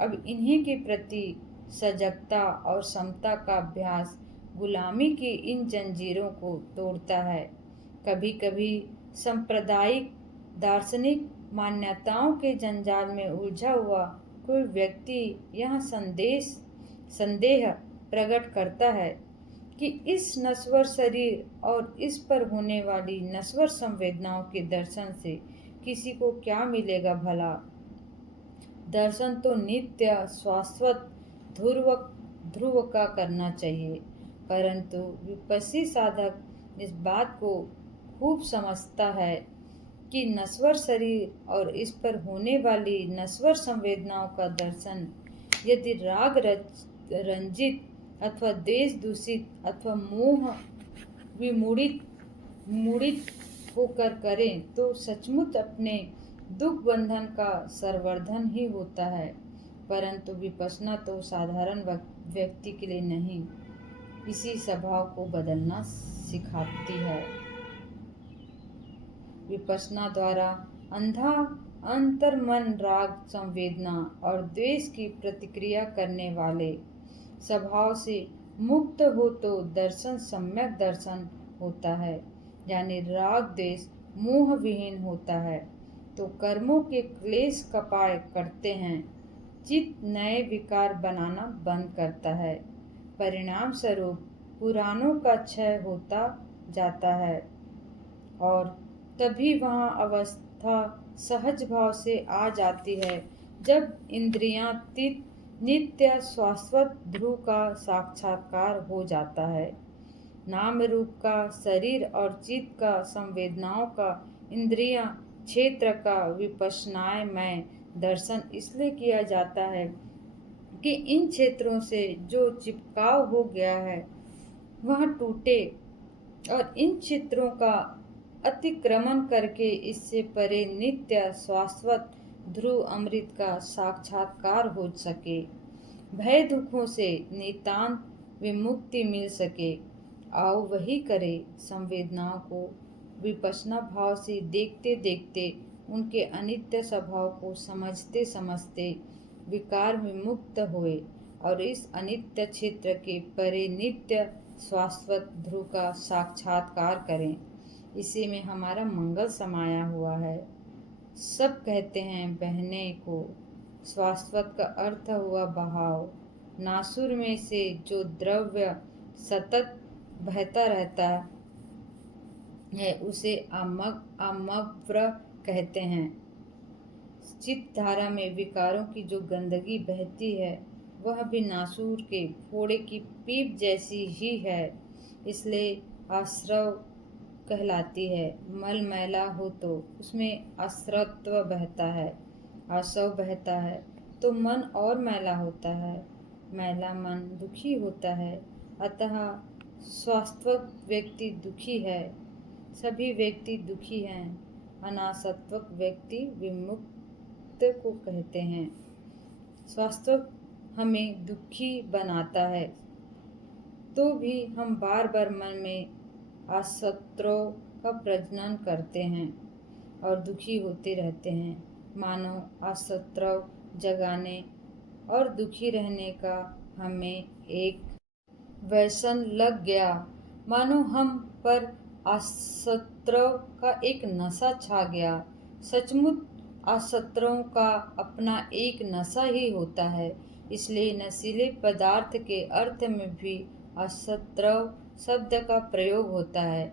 अब इन्हीं के प्रति सजगता और समता का अभ्यास गुलामी की इन जंजीरों को तोड़ता है। कभी कभी सांप्रदायिक दार्शनिक मान्यताओं के जंजाल में उलझा हुआ कोई व्यक्ति यह संदेह प्रकट करता है कि इस नश्वर शरीर और इस पर होने वाली नश्वर संवेदनाओं के दर्शन से किसी को क्या मिलेगा भला। दर्शन तो नित्य शाश्वत ध्रुव का करना चाहिए, परंतु विपस्सी साधक इस बात को खूब समझता है कि नश्वर शरीर और इस पर होने वाली नश्वर संवेदनाओं का दर्शन यदि राग रंजित अथवा देश दूषित अथवा मोह विमूढ़ित होकर करें तो सचमुच अपने दुख बंधन का संवर्धन ही होता है, परंतु विपश्यना तो साधारण व्यक्ति के लिए नहीं, इसी स्वभाव को बदलना सिखाती है। विपश्यना द्वारा अंधा अंतर्मन राग संवेदना और द्वेष की प्रतिक्रिया करने वाले स्वभाव से मुक्त हो तो दर्शन सम्यक दर्शन होता है, यानी राग द्वेष मोह विहीन होता है। तो कर्मों के क्लेश कपाय करते हैं, चित्त नए विकार बनाना बंद करता है। परिणाम स्वरूप पुराणों का क्षय होता जाता है और तभी वहाँ अवस्था सहज भाव से आ जाती है जब इंद्रियां नित्य शाश्वत ध्रुव का साक्षात्कार हो जाता है। नाम रूप का शरीर और चित्त का संवेदनाओं का इंद्रियां क्षेत्र का विपश्यनाय में दर्शन इसलिए किया जाता है कि इन क्षेत्रों से जो चिपकाव हो गया है वह टूटे और इन क्षेत्रों का अतिक्रमण करके इससे परे नित्य शाश्वत ध्रुव अमृत का साक्षात्कार हो सके, भय दुखों से नितांत विमुक्ति मिल सके। आओ वही करे, संवेदनाओं को विपश्यना भाव से देखते देखते उनके अनित्य स्वभाव को समझते समझते विकार विमुक्त हुए और इस अनित्य क्षेत्र के परे नित्य शाश्वत ध्रुव का साक्षात्कार करें। इसी में हमारा मंगल समाया हुआ है। सब कहते हैं बहने को, शाश्वत का अर्थ हुआ बहाव। नासुर में से जो द्रव्य सतत बहता रहता है उसे अमव्र कहते हैं। चित्त धारा में विकारों की जो गंदगी बहती है वह भी नासूर के फोड़े की पीप जैसी ही है, इसलिए आश्रव कहलाती है। मल मैला हो तो उसमें आश्रत्व बहता है, आशव बहता है तो मन और मैला होता है, मैला मन दुखी होता है। अतः स्वास्थ्यक व्यक्ति दुखी है, सभी व्यक्ति दुखी हैं। अनासत्वक व्यक्ति विमुक्त को कहते हैं। स्वास्थ्य हमें दुखी बनाता है, तो भी हम बार बार मन में आसक्तियों का प्रजनन करते हैं और दुखी होते रहते हैं। मानो आसक्तियों जगाने और दुखी रहने का हमें एक व्यसन लग गया, मानो हम पर आसक्तियों का एक नशा छा गया। सचमुच आसक्तियों का अपना एक नशा ही होता है, इसलिए नशीले पदार्थ के अर्थ में भी आसक्तियों शब्द का प्रयोग होता है।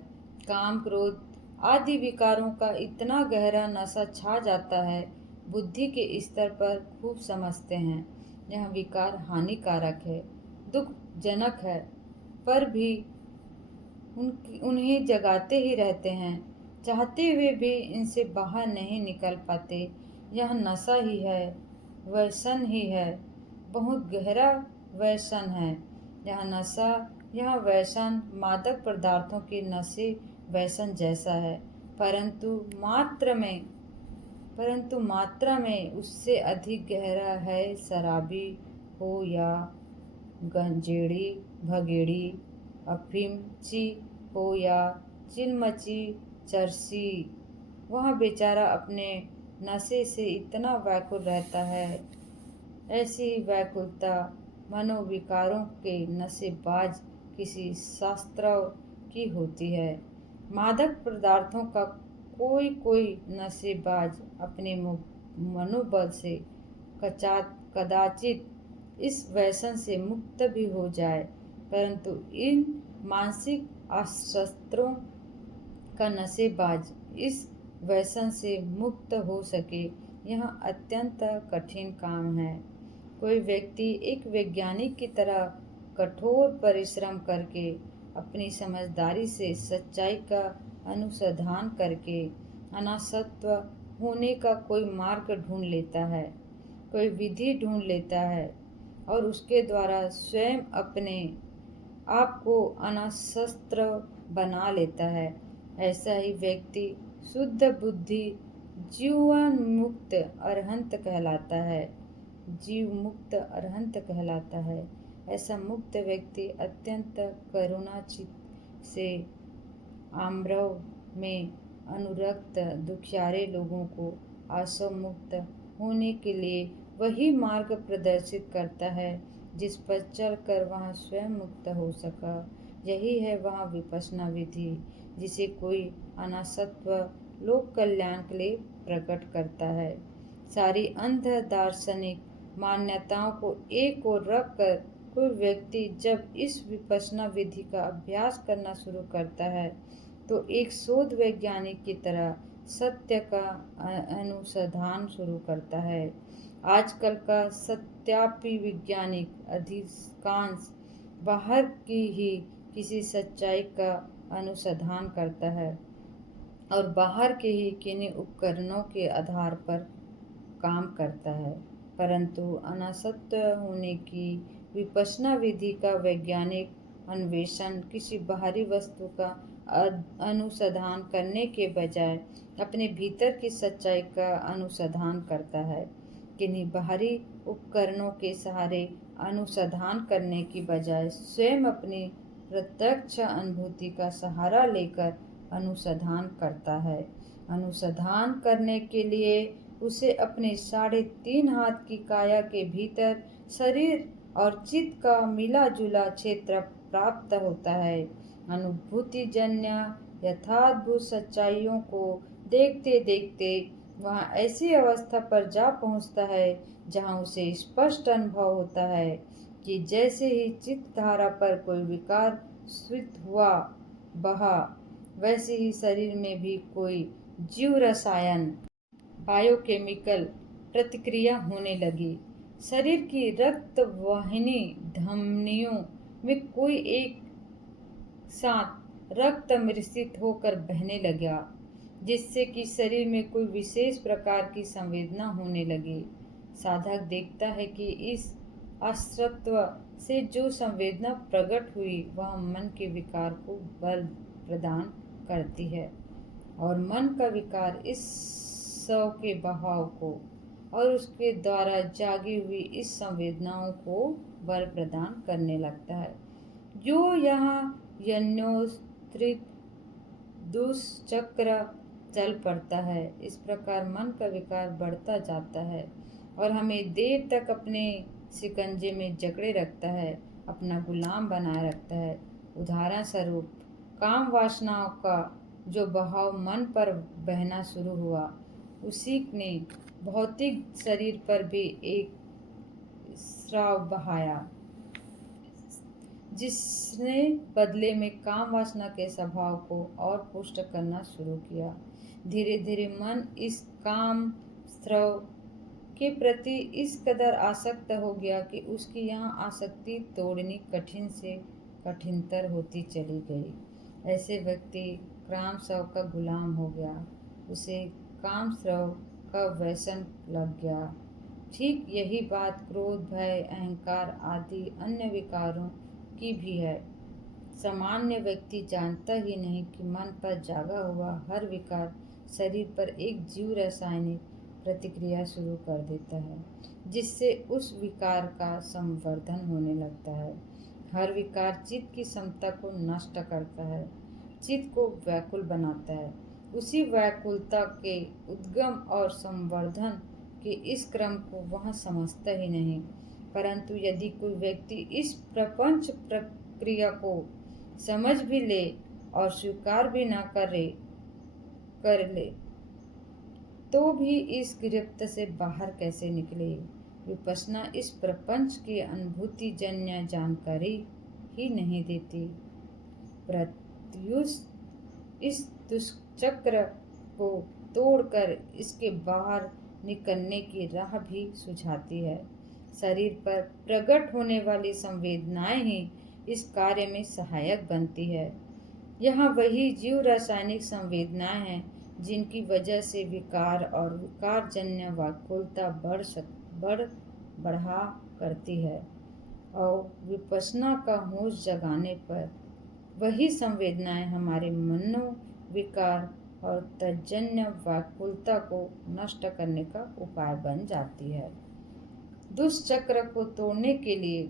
काम, क्रोध आदि विकारों का इतना गहरा नशा छा जाता है, बुद्धि के स्तर पर खूब समझते हैं यह विकार हानिकारक है, दुखजनक है, पर भी उन्हें जगाते ही रहते हैं, चाहते हुए भी इनसे बाहर नहीं निकल पाते। यह नशा ही है, व्यसन ही है, बहुत गहरा व्यसन है। यह नशा, यह व्यसन मादक पदार्थों के नशे व्यसन जैसा है, परंतु मात्रा में उससे अधिक गहरा है। शराबी हो या गंजेड़ी, भगेड़ी, अफीमची हो या चिलमची चरसी, वह बेचारा अपने नशे से इतना व्याकुल रहता है। ऐसी व्याकुलता मनोविकारों के नशेबाज किसी शास्त्र की होती है। मादक पदार्थों का कोई नशेबाज अपने मनोबल से कदाचित इस व्यसन से मुक्त भी हो जाए, परंतु इन मानसिक आसक्तियों का नशेबाज इस व्यसन से मुक्त हो सके, यह अत्यंत कठिन काम है। कोई व्यक्ति एक वैज्ञानिक की तरह कठोर परिश्रम करके, अपनी समझदारी से सच्चाई का अनुसंधान करके अनासक्त होने का कोई मार्ग ढूंढ लेता है, कोई विधि ढूंढ लेता है और उसके द्वारा स्वयं अपने आप को अनासक्त बना लेता है। ऐसा ही व्यक्ति शुद्ध बुद्धि जीवन मुक्त अरहंत कहलाता है, जीव मुक्त अरहंत कहलाता है। ऐसा मुक्त व्यक्ति अत्यंत करुणाचित से आम्रव में अनुरक्त दुखियारे लोगों को आसव मुक्त होने के लिए वही मार्ग प्रदर्शित करता है जिस पर चलकर वह स्वयं मुक्त हो सका। यही है वह विपश्यना विधि जिसे कोई अनासत्व लोक कल्याण के लिए प्रकट करता है। सारी अंध दार्शनिक मान्यताओं को एक ओर रखकर कोई व्यक्ति जब इस विपश्यना विधि का अभ्यास करना शुरू करता है, तो एक शोध वैज्ञानिक की तरह सत्य का अनुसंधान शुरू करता है। आजकल का सत्यापी वैज्ञानिक अधिकांश बाहर की ही किसी सच्चाई का अनुसंधान करता है और बाहर के ही किन्हीं उपकरणों के आधार पर काम करता है, परंतु अनासक्त होने की विपश्यना विधि का वैज्ञानिक अन्वेषण किसी बाहरी वस्तु का अनुसंधान करने के बजाय अपने भीतर की सच्चाई का अनुसंधान करता है। किन्हीं बाहरी उपकरणों के सहारे अनुसंधान करने की बजाय स्वयं अपनी प्रत्यक्ष अनुभूति का सहारा लेकर अनुसंधान करता है। अनुसंधान करने के लिए उसे अपने 3.5 हाथ की काया के भीतर शरीर और चित्त का मिला जुला क्षेत्र प्राप्त होता है। अनुभूति जन्य यथाद्भुत सच्चाइयों को देखते देखते वह ऐसी अवस्था पर जा पहुंचता है जहां उसे स्पष्ट अनुभव होता है कि जैसे ही चित्त धारा पर कोई विकार स्फुरित हुआ बहा, वैसे ही शरीर में भी कोई जीव रसायन बायोकेमिकल प्रतिक्रिया होने लगी। शरीर की रक्त वाहिनी धमनियों में कोई एक साथ रक्त मिश्रित होकर बहने लगा, जिससे कि शरीर में कोई विशेष प्रकार की संवेदना होने लगी। साधक देखता है कि इस आश्रत्व से जो संवेदना प्रकट हुई वह मन के विकार को बल प्रदान करती है और मन का विकार इस स्व के बहाव को और उसके द्वारा जागी हुई इस संवेदनाओं को बल प्रदान करने लगता है। जो यहाँ यन्योस्त्रित दुष्चक्र चल पड़ता है। इस प्रकार मन का विकार बढ़ता जाता है और हमें देर तक अपने शिकंजे में जकड़े रखता है, अपना गुलाम बनाए रखता है। उदाहरण स्वरूप काम वासनाओं का जो बहाव मन पर बहना शुरू हुआ, उसी ने भौतिक शरीर पर भी एक स्राव बहाया, जिसने बदले में काम वासना के स्वभाव को और पुष्ट करना शुरू किया। धीरे धीरे मन इस काम स्राव के प्रति इस कदर आसक्त हो गया कि उसकी यहाँ आसक्ति तोड़नी कठिन से कठिनतर होती चली गई। ऐसे व्यक्ति काम स्राव का गुलाम हो गया, उसे काम स्राव का व्यसन लग गया। ठीक यही बात क्रोध, भय, अहंकार आदि अन्य विकारों की भी है। सामान्य व्यक्ति जानता ही नहीं कि मन पर जागा हुआ हर विकार शरीर पर एक जीव रासायनिक प्रतिक्रिया शुरू कर देता है, जिससे उस विकार का संवर्धन होने लगता है। हर विकार चित्त की समता को नष्ट करता है, चित्त को व्याकुल बनाता है। उसी व्याकुलता के उद्गम और संवर्धन के इस क्रम को वह समझता ही नहीं। परंतु यदि कोई व्यक्ति इस प्रपंच प्रक्रिया को समझ भी ले और स्वीकार भी न कर ले, तो भी इस गिरफ्त से बाहर कैसे निकले। विपश्यना इस प्रपंच की अनुभूति जन्य जानकारी ही नहीं देती, प्रत्युत इस दुष्चक्र को तोड़कर इसके बाहर निकलने की राह भी सुझाती है। शरीर पर प्रकट होने वाली संवेदनाएं ही इस कार्य में सहायक बनती है। यहाँ वही जीव रासायनिक संवेदनाएं हैं जिनकी वजह से विकार और विकारजन्य व्याकुलता बढ़ा करती है, और विपश्यना का होश जगाने पर वही संवेदनाएं हमारे मनो विकार और तज्जन्य व्याकुलता को नष्ट करने का उपाय बन जाती है। दुष्चक्र को तोड़ने के लिए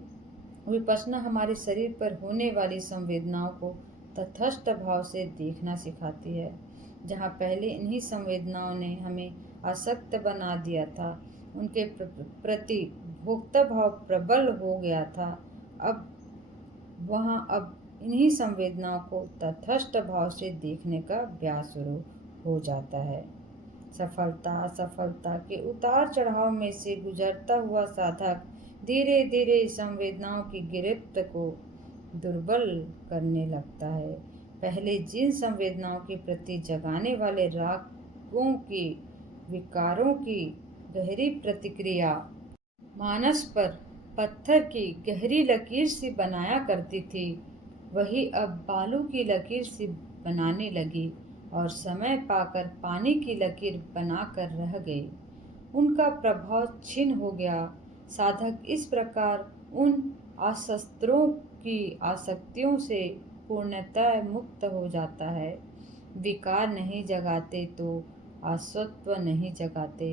विपश्यना हमारे शरीर पर होने वाली संवेदनाओं को तटस्थ भाव से देखना सिखाती है। जहाँ पहले इन्हीं संवेदनाओं ने हमें आसक्त बना दिया था, उनके प्रति भोक्ता भाव प्रबल हो गया था, अब इन्हीं संवेदनाओं को तटस्थ भाव से देखने का अभ्यास शुरू हो जाता है। सफलता असफलता के उतार चढ़ाव में से गुजरता हुआ साधक धीरे धीरे संवेदनाओं की गिरफ्त को दुर्बल करने लगता है। पहले जिन संवेदनाओं के प्रति जगाने वाले रागों की विकारों की गहरी प्रतिक्रिया मानस पर पत्थर की गहरी लकीर सी बनाया करती थी, वही अब बालू की लकीर सी बनाने लगी और समय पाकर पानी की लकीर बनाकर रह गई। उनका प्रभाव क्षीण हो गया। साधक इस प्रकार उन आशस्त्रों की आसक्तियों से पूर्णतः मुक्त हो जाता है। विकार नहीं जगाते तो आसत्व नहीं जगाते,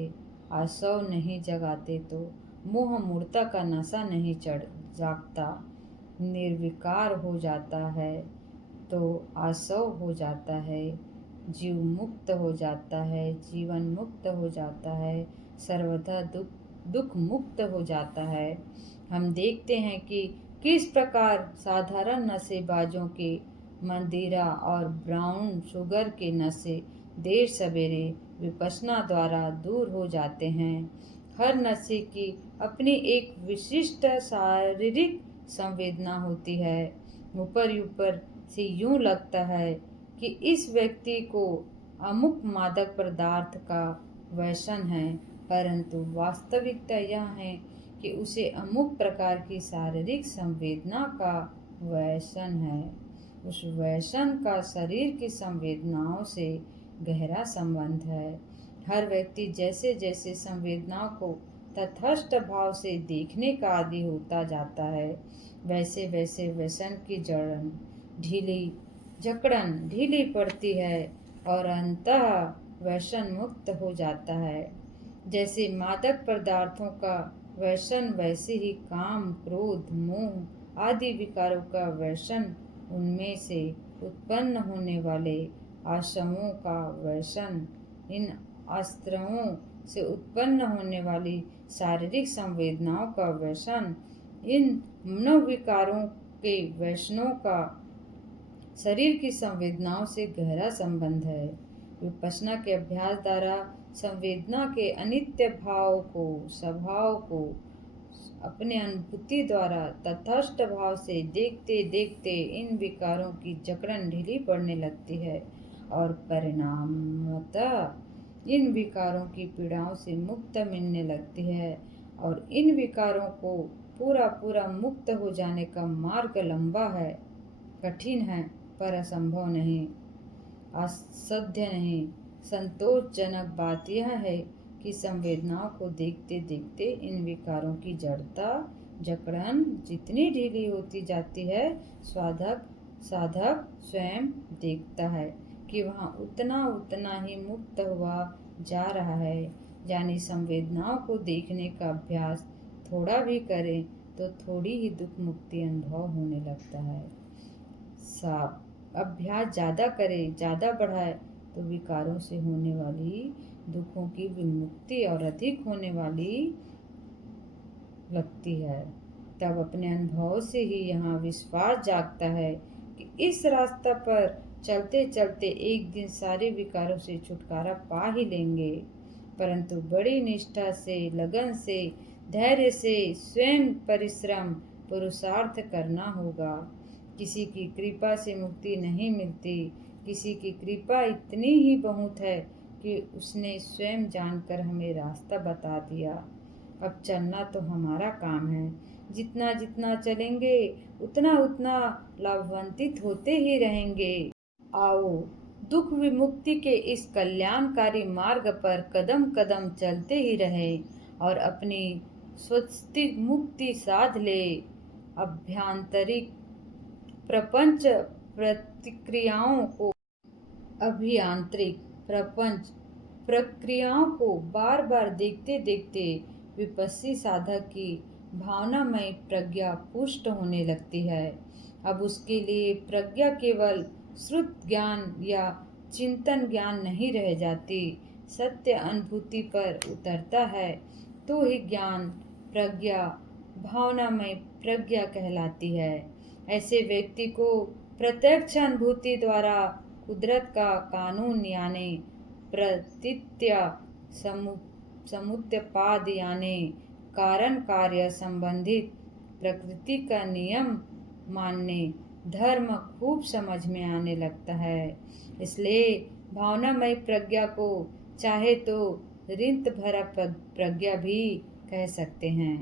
आसव नहीं जगाते तो मोह मूर्ता का नशा नहीं जागता। निर्विकार हो जाता है तो आसव हो जाता है, जीव मुक्त हो जाता है, जीवन मुक्त हो जाता है, सर्वथा दुख मुक्त हो जाता है। हम देखते हैं कि किस प्रकार साधारण नशेबाजों के मदिरा और ब्राउन शुगर के नशे देर सवेरे विपश्यना द्वारा दूर हो जाते हैं। हर नशे की अपनी एक विशिष्ट शारीरिक संवेदना होती है। ऊपर से यूं लगता है कि इस व्यक्ति को अमुक मादक पदार्थ का व्यसन है, परंतु वास्तविकता यह है कि उसे अमुक प्रकार की शारीरिक संवेदना का व्यसन है। उस व्यसन का शरीर की संवेदनाओं से गहरा संबंध है। हर व्यक्ति जैसे जैसे संवेदनाओं को तटस्थ भाव से देखने का आदी होता जाता है, वैसे वैसे व्यसन की जकड़न ढीली पड़ती है और अंततः व्यसन मुक्त हो जाता है। जैसे मादक पदार्थों का व्यसन, वैसे ही काम, क्रोध, मोह आदि विकारों का व्यसन, उनमें से उत्पन्न होने वाले आश्रमों का व्यसन, इन आश्रमों से उत्पन्न होने वाली शारीरिक संवेदनाओं का व्यसन, इन मनोविकारों के व्यसनों का शरीर की संवेदनाओं से गहरा संबंध है। विपश्यना के अभ्यास द्वारा संवेदना के अनित्य भाव को, स्वभाव को अपने अनुभूति द्वारा तटस्थ भाव से देखते देखते इन विकारों की जकड़न ढीली पड़ने लगती है और परिणामतः इन विकारों की पीड़ाओं से मुक्त मिलने लगती है। और इन विकारों को पूरा पूरा मुक्त हो जाने का मार्ग लंबा है, कठिन है, पर असंभव नहीं, असाध्य नहीं। संतोषजनक बात यह है कि संवेदनाओं को देखते देखते इन विकारों की जड़ता, जकड़न जितनी ढीली होती जाती है, साधक स्वयं देखता है कि वहाँ उतना उतना ही मुक्त हुआ जा रहा है। यानी संवेदनाओं को देखने का अभ्यास थोड़ा भी करें तो थोड़ी ही दुख मुक्ति अनुभव होने लगता है। अभ्यास ज़्यादा करे, ज़्यादा बढ़ाए तो विकारों से होने वाली दुखों की विमुक्ति और अधिक होने वाली लगती है। तब अपने अनुभव से ही यहाँ विश्वास जागता है कि इस रास्ता पर चलते चलते एक दिन सारे विकारों से छुटकारा पा ही लेंगे, परंतु बड़ी निष्ठा से, लगन से, धैर्य से, स्वयं परिश्रम पुरुषार्थ करना होगा। किसी की कृपा से मुक्ति नहीं मिलती। किसी की कृपा इतनी ही बहुत है कि उसने स्वयं जानकर हमें रास्ता बता दिया। अब चलना तो हमारा काम है। जितना जितना चलेंगे उतना उतना लाभान्वित होते ही रहेंगे। आओ दुख विमुक्ति के इस कल्याणकारी मार्ग पर कदम कदम चलते ही रहे और अपनी स्वस्तिक मुक्ति साध ले। अभ्यांतरिक प्रपंच प्रतिक्रियाओं को अभियांत्रिक प्रपंच प्रक्रियाओं को बार बार देखते देखते विपस्सी साधक की भावनामय प्रज्ञा पुष्ट होने लगती है। अब उसके लिए प्रज्ञा केवल श्रुत ज्ञान या चिंतन ज्ञान नहीं रह जाती। सत्य अनुभूति पर उतरता है तो ही ज्ञान प्रज्ञा भावनामय प्रज्ञा कहलाती है। ऐसे व्यक्ति को प्रत्यक्ष अनुभूति द्वारा कुदरत का कानून यानी प्रतीत्या समुत्पाद यानी कारण कार्य संबंधित प्रकृति का नियम मानने धर्म खूब समझ में आने लगता है। इसलिए भावनामय प्रज्ञा को चाहे तो ऋत भरा प्रज्ञा भी कह सकते हैं।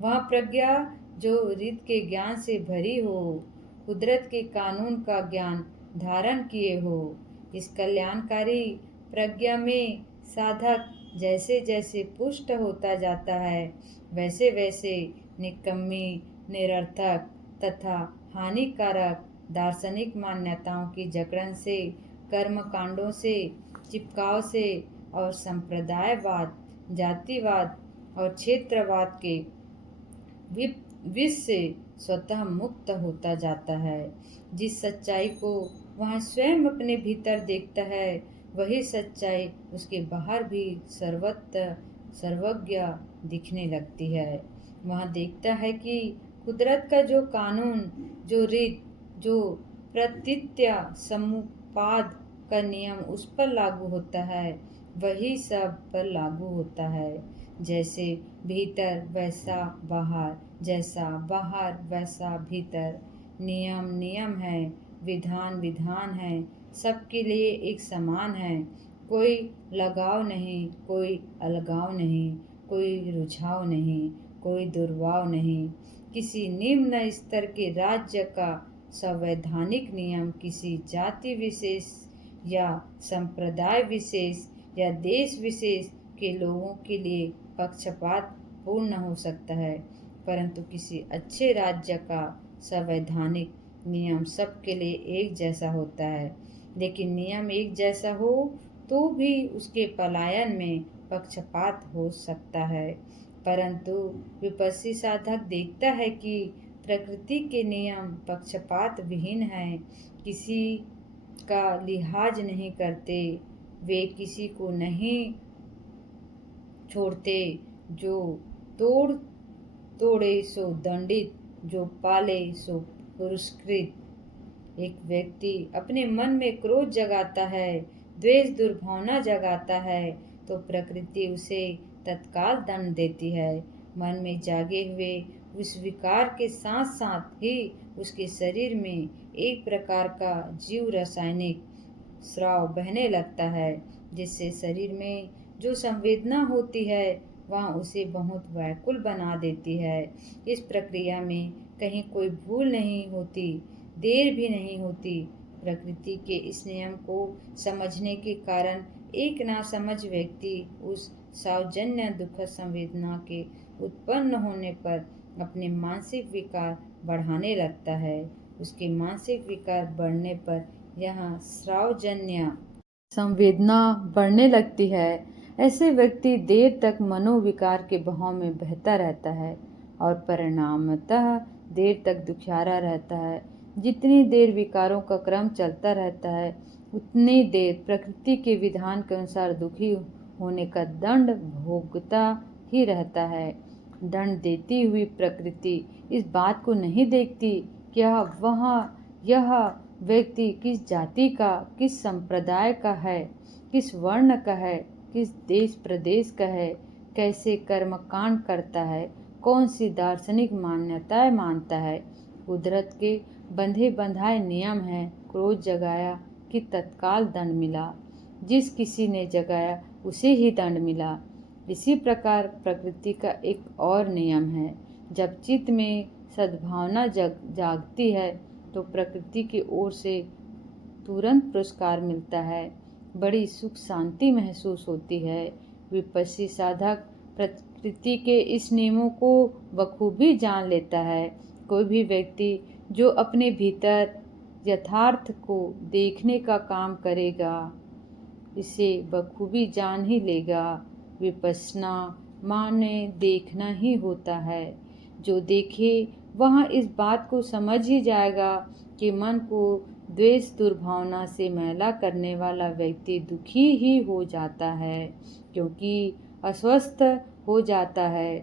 वह प्रज्ञा जो ऋत के ज्ञान से भरी हो, कुदरत के कानून का ज्ञान धारण किए हो। इस कल्याणकारी प्रज्ञा में साधक जैसे जैसे पुष्ट होता जाता है, वैसे वैसे निकम्मी, निरर्थक तथा हानिकारक दार्शनिक मान्यताओं की जकड़न से, कर्म कांडों से, चिपकाव से और संप्रदायवाद, जातिवाद और क्षेत्रवाद के विष से स्वतः मुक्त होता जाता है। जिस सच्चाई को वह स्वयं अपने भीतर देखता है, वही सच्चाई उसके बाहर भी सर्वत्र सर्वज्ञ दिखने लगती है। वह देखता है कि कुदरत का जो कानून, जो रीत, जो प्रतीत्या समुपाद का नियम उस पर लागू होता है, वही सब पर लागू होता है। जैसे भीतर वैसा बाहर, जैसा बाहर वैसा भीतर। नियम नियम है, विधान विधान है, सबके लिए एक समान है। कोई लगाव नहीं, कोई अलगाव नहीं, कोई रुझाव नहीं, कोई दुर्भाव नहीं। किसी निम्न स्तर के राज्य का संवैधानिक नियम किसी जाति विशेष या संप्रदाय विशेष या देश विशेष के लोगों के लिए पक्षपात पूर्ण हो सकता है, परंतु किसी अच्छे राज्य का संवैधानिक नियम सबके लिए एक जैसा होता है। लेकिन नियम एक जैसा हो तो भी उसके पलायन में पक्षपात हो सकता है, परंतु विपस्सी साधक देखता है कि प्रकृति के नियम पक्षपात विहीन हैं, किसी का लिहाज नहीं करते, वे किसी को नहीं छोड़ते। जो तोड़ तोड़े सो दंडित, जो पाले सो पुरस्कृत। एक व्यक्ति अपने मन में क्रोध जगाता है, द्वेष दुर्भावना जगाता है, तो प्रकृति उसे तत्काल दंड देती है। मन में जागे हुए उस विकार के साथ साथ ही उसके शरीर में एक प्रकार का जीव रासायनिक स्राव बहने लगता है, जिससे शरीर में जो संवेदना होती है वह उसे बहुत व्याकुल बना देती है। इस प्रक्रिया में कहीं कोई भूल नहीं होती, देर भी नहीं होती। प्रकृति के इस नियम को समझने के कारण एक नासमझ व्यक्ति उस सावजन्य दुखद संवेदना के उत्पन्न होने पर अपने मानसिक विकार बढ़ाने लगता है। उसके मानसिक विकार बढ़ने पर यहाँ श्रावजन्य संवेदना बढ़ने लगती है। ऐसे व्यक्ति देर तक मनोविकार के बहाव में बहता रहता है और परिणामतः देर तक दुखियारा रहता है। जितनी देर विकारों का क्रम चलता रहता है, उतनी देर प्रकृति के विधान के अनुसार दुखी होने का दंड भोगता ही रहता है। दंड देती हुई प्रकृति इस बात को नहीं देखती कि यह व्यक्ति किस जाति का, किस संप्रदाय का है, किस वर्ण का है, किस देश प्रदेश का है, कैसे कर्मकांड करता है, कौन सी दार्शनिक मान्यताएं मानता है। कुदरत के बंधे बंधाए नियम है। क्रोध जगाया कि तत्काल दंड मिला, जिस किसी ने जगाया उसे ही दंड मिला। इसी प्रकार प्रकृति का एक और नियम है, जब चित्त में सद्भावना जागती है तो प्रकृति की ओर से तुरंत पुरस्कार मिलता है, बड़ी सुख शांति महसूस होती है। विपस्सी साधक प्रकृति के इस नियमों को बखूबी जान लेता है। कोई भी व्यक्ति जो अपने भीतर यथार्थ को देखने का काम करेगा, इसे बखूबी जान ही लेगा। विपश्यना माने देखना ही होता है। जो देखे वह इस बात को समझ ही जाएगा कि मन को द्वेष दुर्भावना से मैला करने वाला व्यक्ति दुखी ही हो जाता है, क्योंकि अस्वस्थ हो जाता है।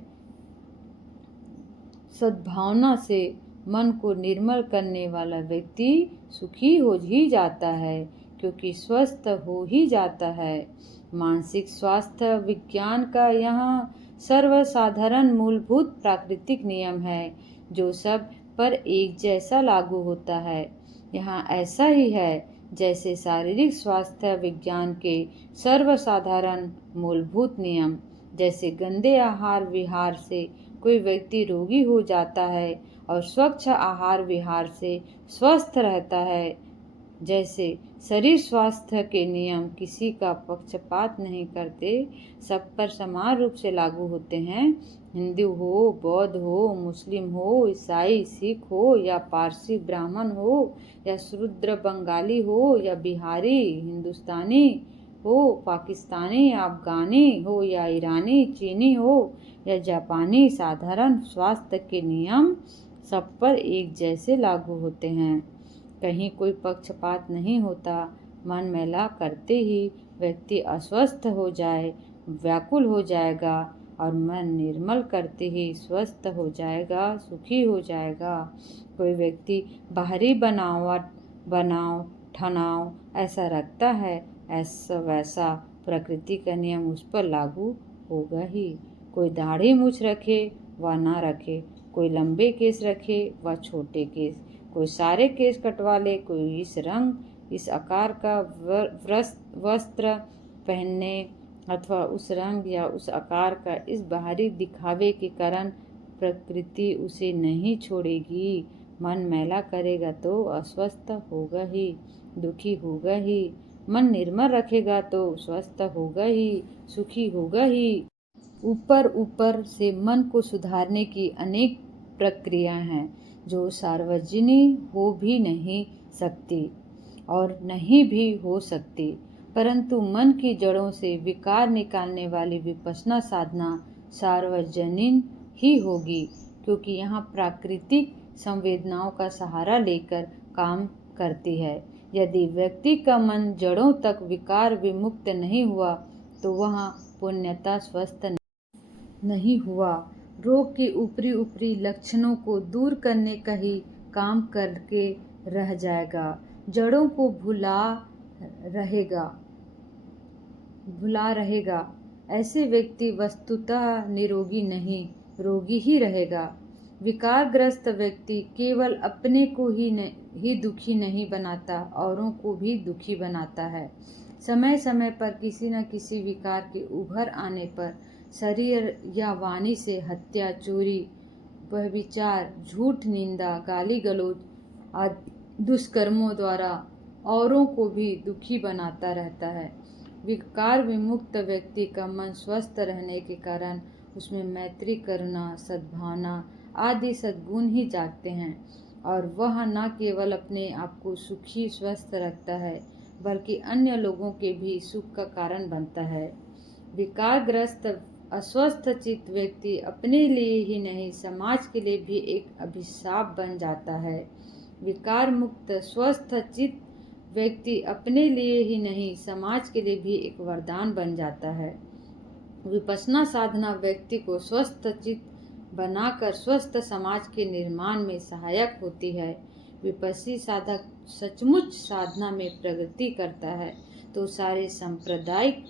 सद्भावना से मन को निर्मल करने वाला व्यक्ति सुखी हो ही जाता है, क्योंकि स्वस्थ हो ही जाता है। मानसिक स्वास्थ्य विज्ञान का यहाँ सर्वसाधारण मूलभूत प्राकृतिक नियम है, जो सब पर एक जैसा लागू होता है। यहाँ ऐसा ही है जैसे शारीरिक स्वास्थ्य विज्ञान के सर्वसाधारण मूलभूत नियम। जैसे गंदे आहार विहार से कोई व्यक्ति रोगी हो जाता है और स्वच्छ आहार विहार से स्वस्थ रहता है, जैसे शरीर स्वास्थ्य के नियम किसी का पक्षपात नहीं करते, सब पर समान रूप से लागू होते हैं। हिंदू हो, बौद्ध हो, मुस्लिम हो, ईसाई सिख हो या पारसी ब्राह्मण हो या शूद्र बंगाली हो या बिहारी हिंदुस्तानी हो, पाकिस्तानी अफगानी हो या ईरानी चीनी हो या जापानी, साधारण स्वास्थ्य के नियम सब पर एक जैसे लागू होते हैं। कहीं कोई पक्षपात नहीं होता। मन मैला करते ही व्यक्ति अस्वस्थ हो जाए, व्याकुल हो जाएगा, और मन निर्मल करते ही स्वस्थ हो जाएगा, सुखी हो जाएगा। कोई व्यक्ति बाहरी बनाव ठनाव ऐसा रखता है, ऐसा वैसा प्रकृति का नियम उस पर लागू होगा ही। कोई दाढ़ी मूछ रखे व ना रखे, कोई लंबे केस रखे व छोटे केस, कोई सारे केस कटवा ले, कोई इस रंग इस आकार का वस्त्र पहनने अथवा उस रंग या उस आकार का इस बाहरी दिखावे के कारण प्रकृति उसे नहीं छोड़ेगी। मन मैला करेगा तो अस्वस्थ होगा ही, दुखी होगा ही। मन निर्मल रखेगा तो स्वस्थ होगा ही, सुखी होगा ही। ऊपर ऊपर से मन को सुधारने की अनेक प्रक्रिया हैं, जो सार्वजनिक हो भी नहीं सकती और नहीं भी हो सकती। परंतु मन की जड़ों से विकार निकालने वाली विपश्यना साधना सार्वजनीन ही होगी, क्योंकि यहाँ प्राकृतिक संवेदनाओं का सहारा लेकर काम करती है। यदि व्यक्ति का मन जड़ों तक विकार विमुक्त नहीं हुआ तो वहाँ पूर्णतः स्वस्थ नहीं हुआ। रोग के ऊपरी ऊपरी लक्षणों को दूर करने का ही काम करके रह जाएगा, जड़ों को भुला रहेगा। ऐसे व्यक्ति वस्तुतः निरोगी नहीं, रोगी ही रहेगा। विकारग्रस्त व्यक्ति केवल अपने को ही दुखी नहीं बनाता, औरों को भी दुखी बनाता है। समय समय पर किसी न किसी विकार के उभर आने पर शरीर या वाणी से हत्या, चोरी, व्यभिचार, झूठ, निंदा, गाली गलौज आदि दुष्कर्मों द्वारा औरों को भी दुखी बनाता रहता है। विकार विमुक्त व्यक्ति का मन स्वस्थ रहने के कारण उसमें मैत्री, करुणा, सद्भावना आदि सद्गुण ही जागते हैं, और वह न केवल अपने आप को सुखी स्वस्थ रखता है, बल्कि अन्य लोगों के भी सुख का कारण बनता है। विकारग्रस्त अस्वस्थ चित्त व्यक्ति अपने लिए ही नहीं, समाज के लिए भी एक अभिशाप बन जाता है। विकार मुक्त स्वस्थ चित्त व्यक्ति अपने लिए ही नहीं, समाज के लिए भी एक वरदान बन जाता है। विपश्यना साधना व्यक्ति को स्वस्थ चित्त बनाकर स्वस्थ समाज के निर्माण में सहायक होती है। विपश्यी साधक सचमुच साधना में प्रगति करता है तो सारे सांप्रदायिक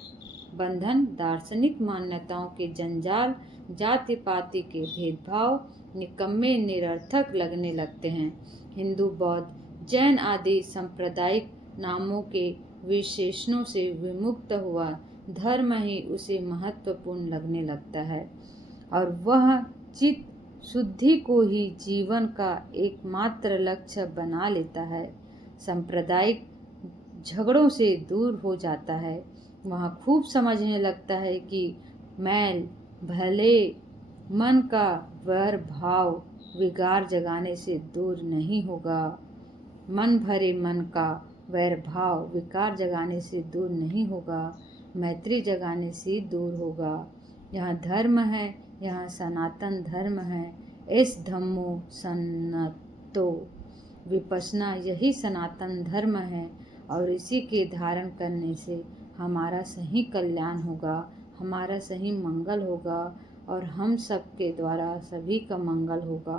बंधन, दार्शनिक मान्यताओं के जंजाल, जाति पाति के भेदभाव निकम्मे निरर्थक लगने लगते हैं। हिंदू, बौद्ध, जैन आदि सांप्रदायिक नामों के विशेषणों से विमुक्त हुआ धर्म ही उसे महत्वपूर्ण लगने लगता है, और वह चित्त शुद्धि को ही जीवन का एकमात्र लक्ष्य बना लेता है। सांप्रदायिक झगड़ों से दूर हो जाता है। वह खूब समझने लगता है कि मैल भले मन का वैर भाव विकार जगाने से दूर नहीं होगा। मन भरे मन का वैर भाव विकार जगाने से दूर नहीं होगा, मैत्री जगाने से दूर होगा। यहाँ धर्म है, यहाँ सनातन धर्म है। एस धम्मो सन्नतो, विपश्यना यही सनातन धर्म है, और इसी के धारण करने से हमारा सही कल्याण होगा, हमारा सही मंगल होगा, और हम सब के द्वारा सभी का मंगल होगा।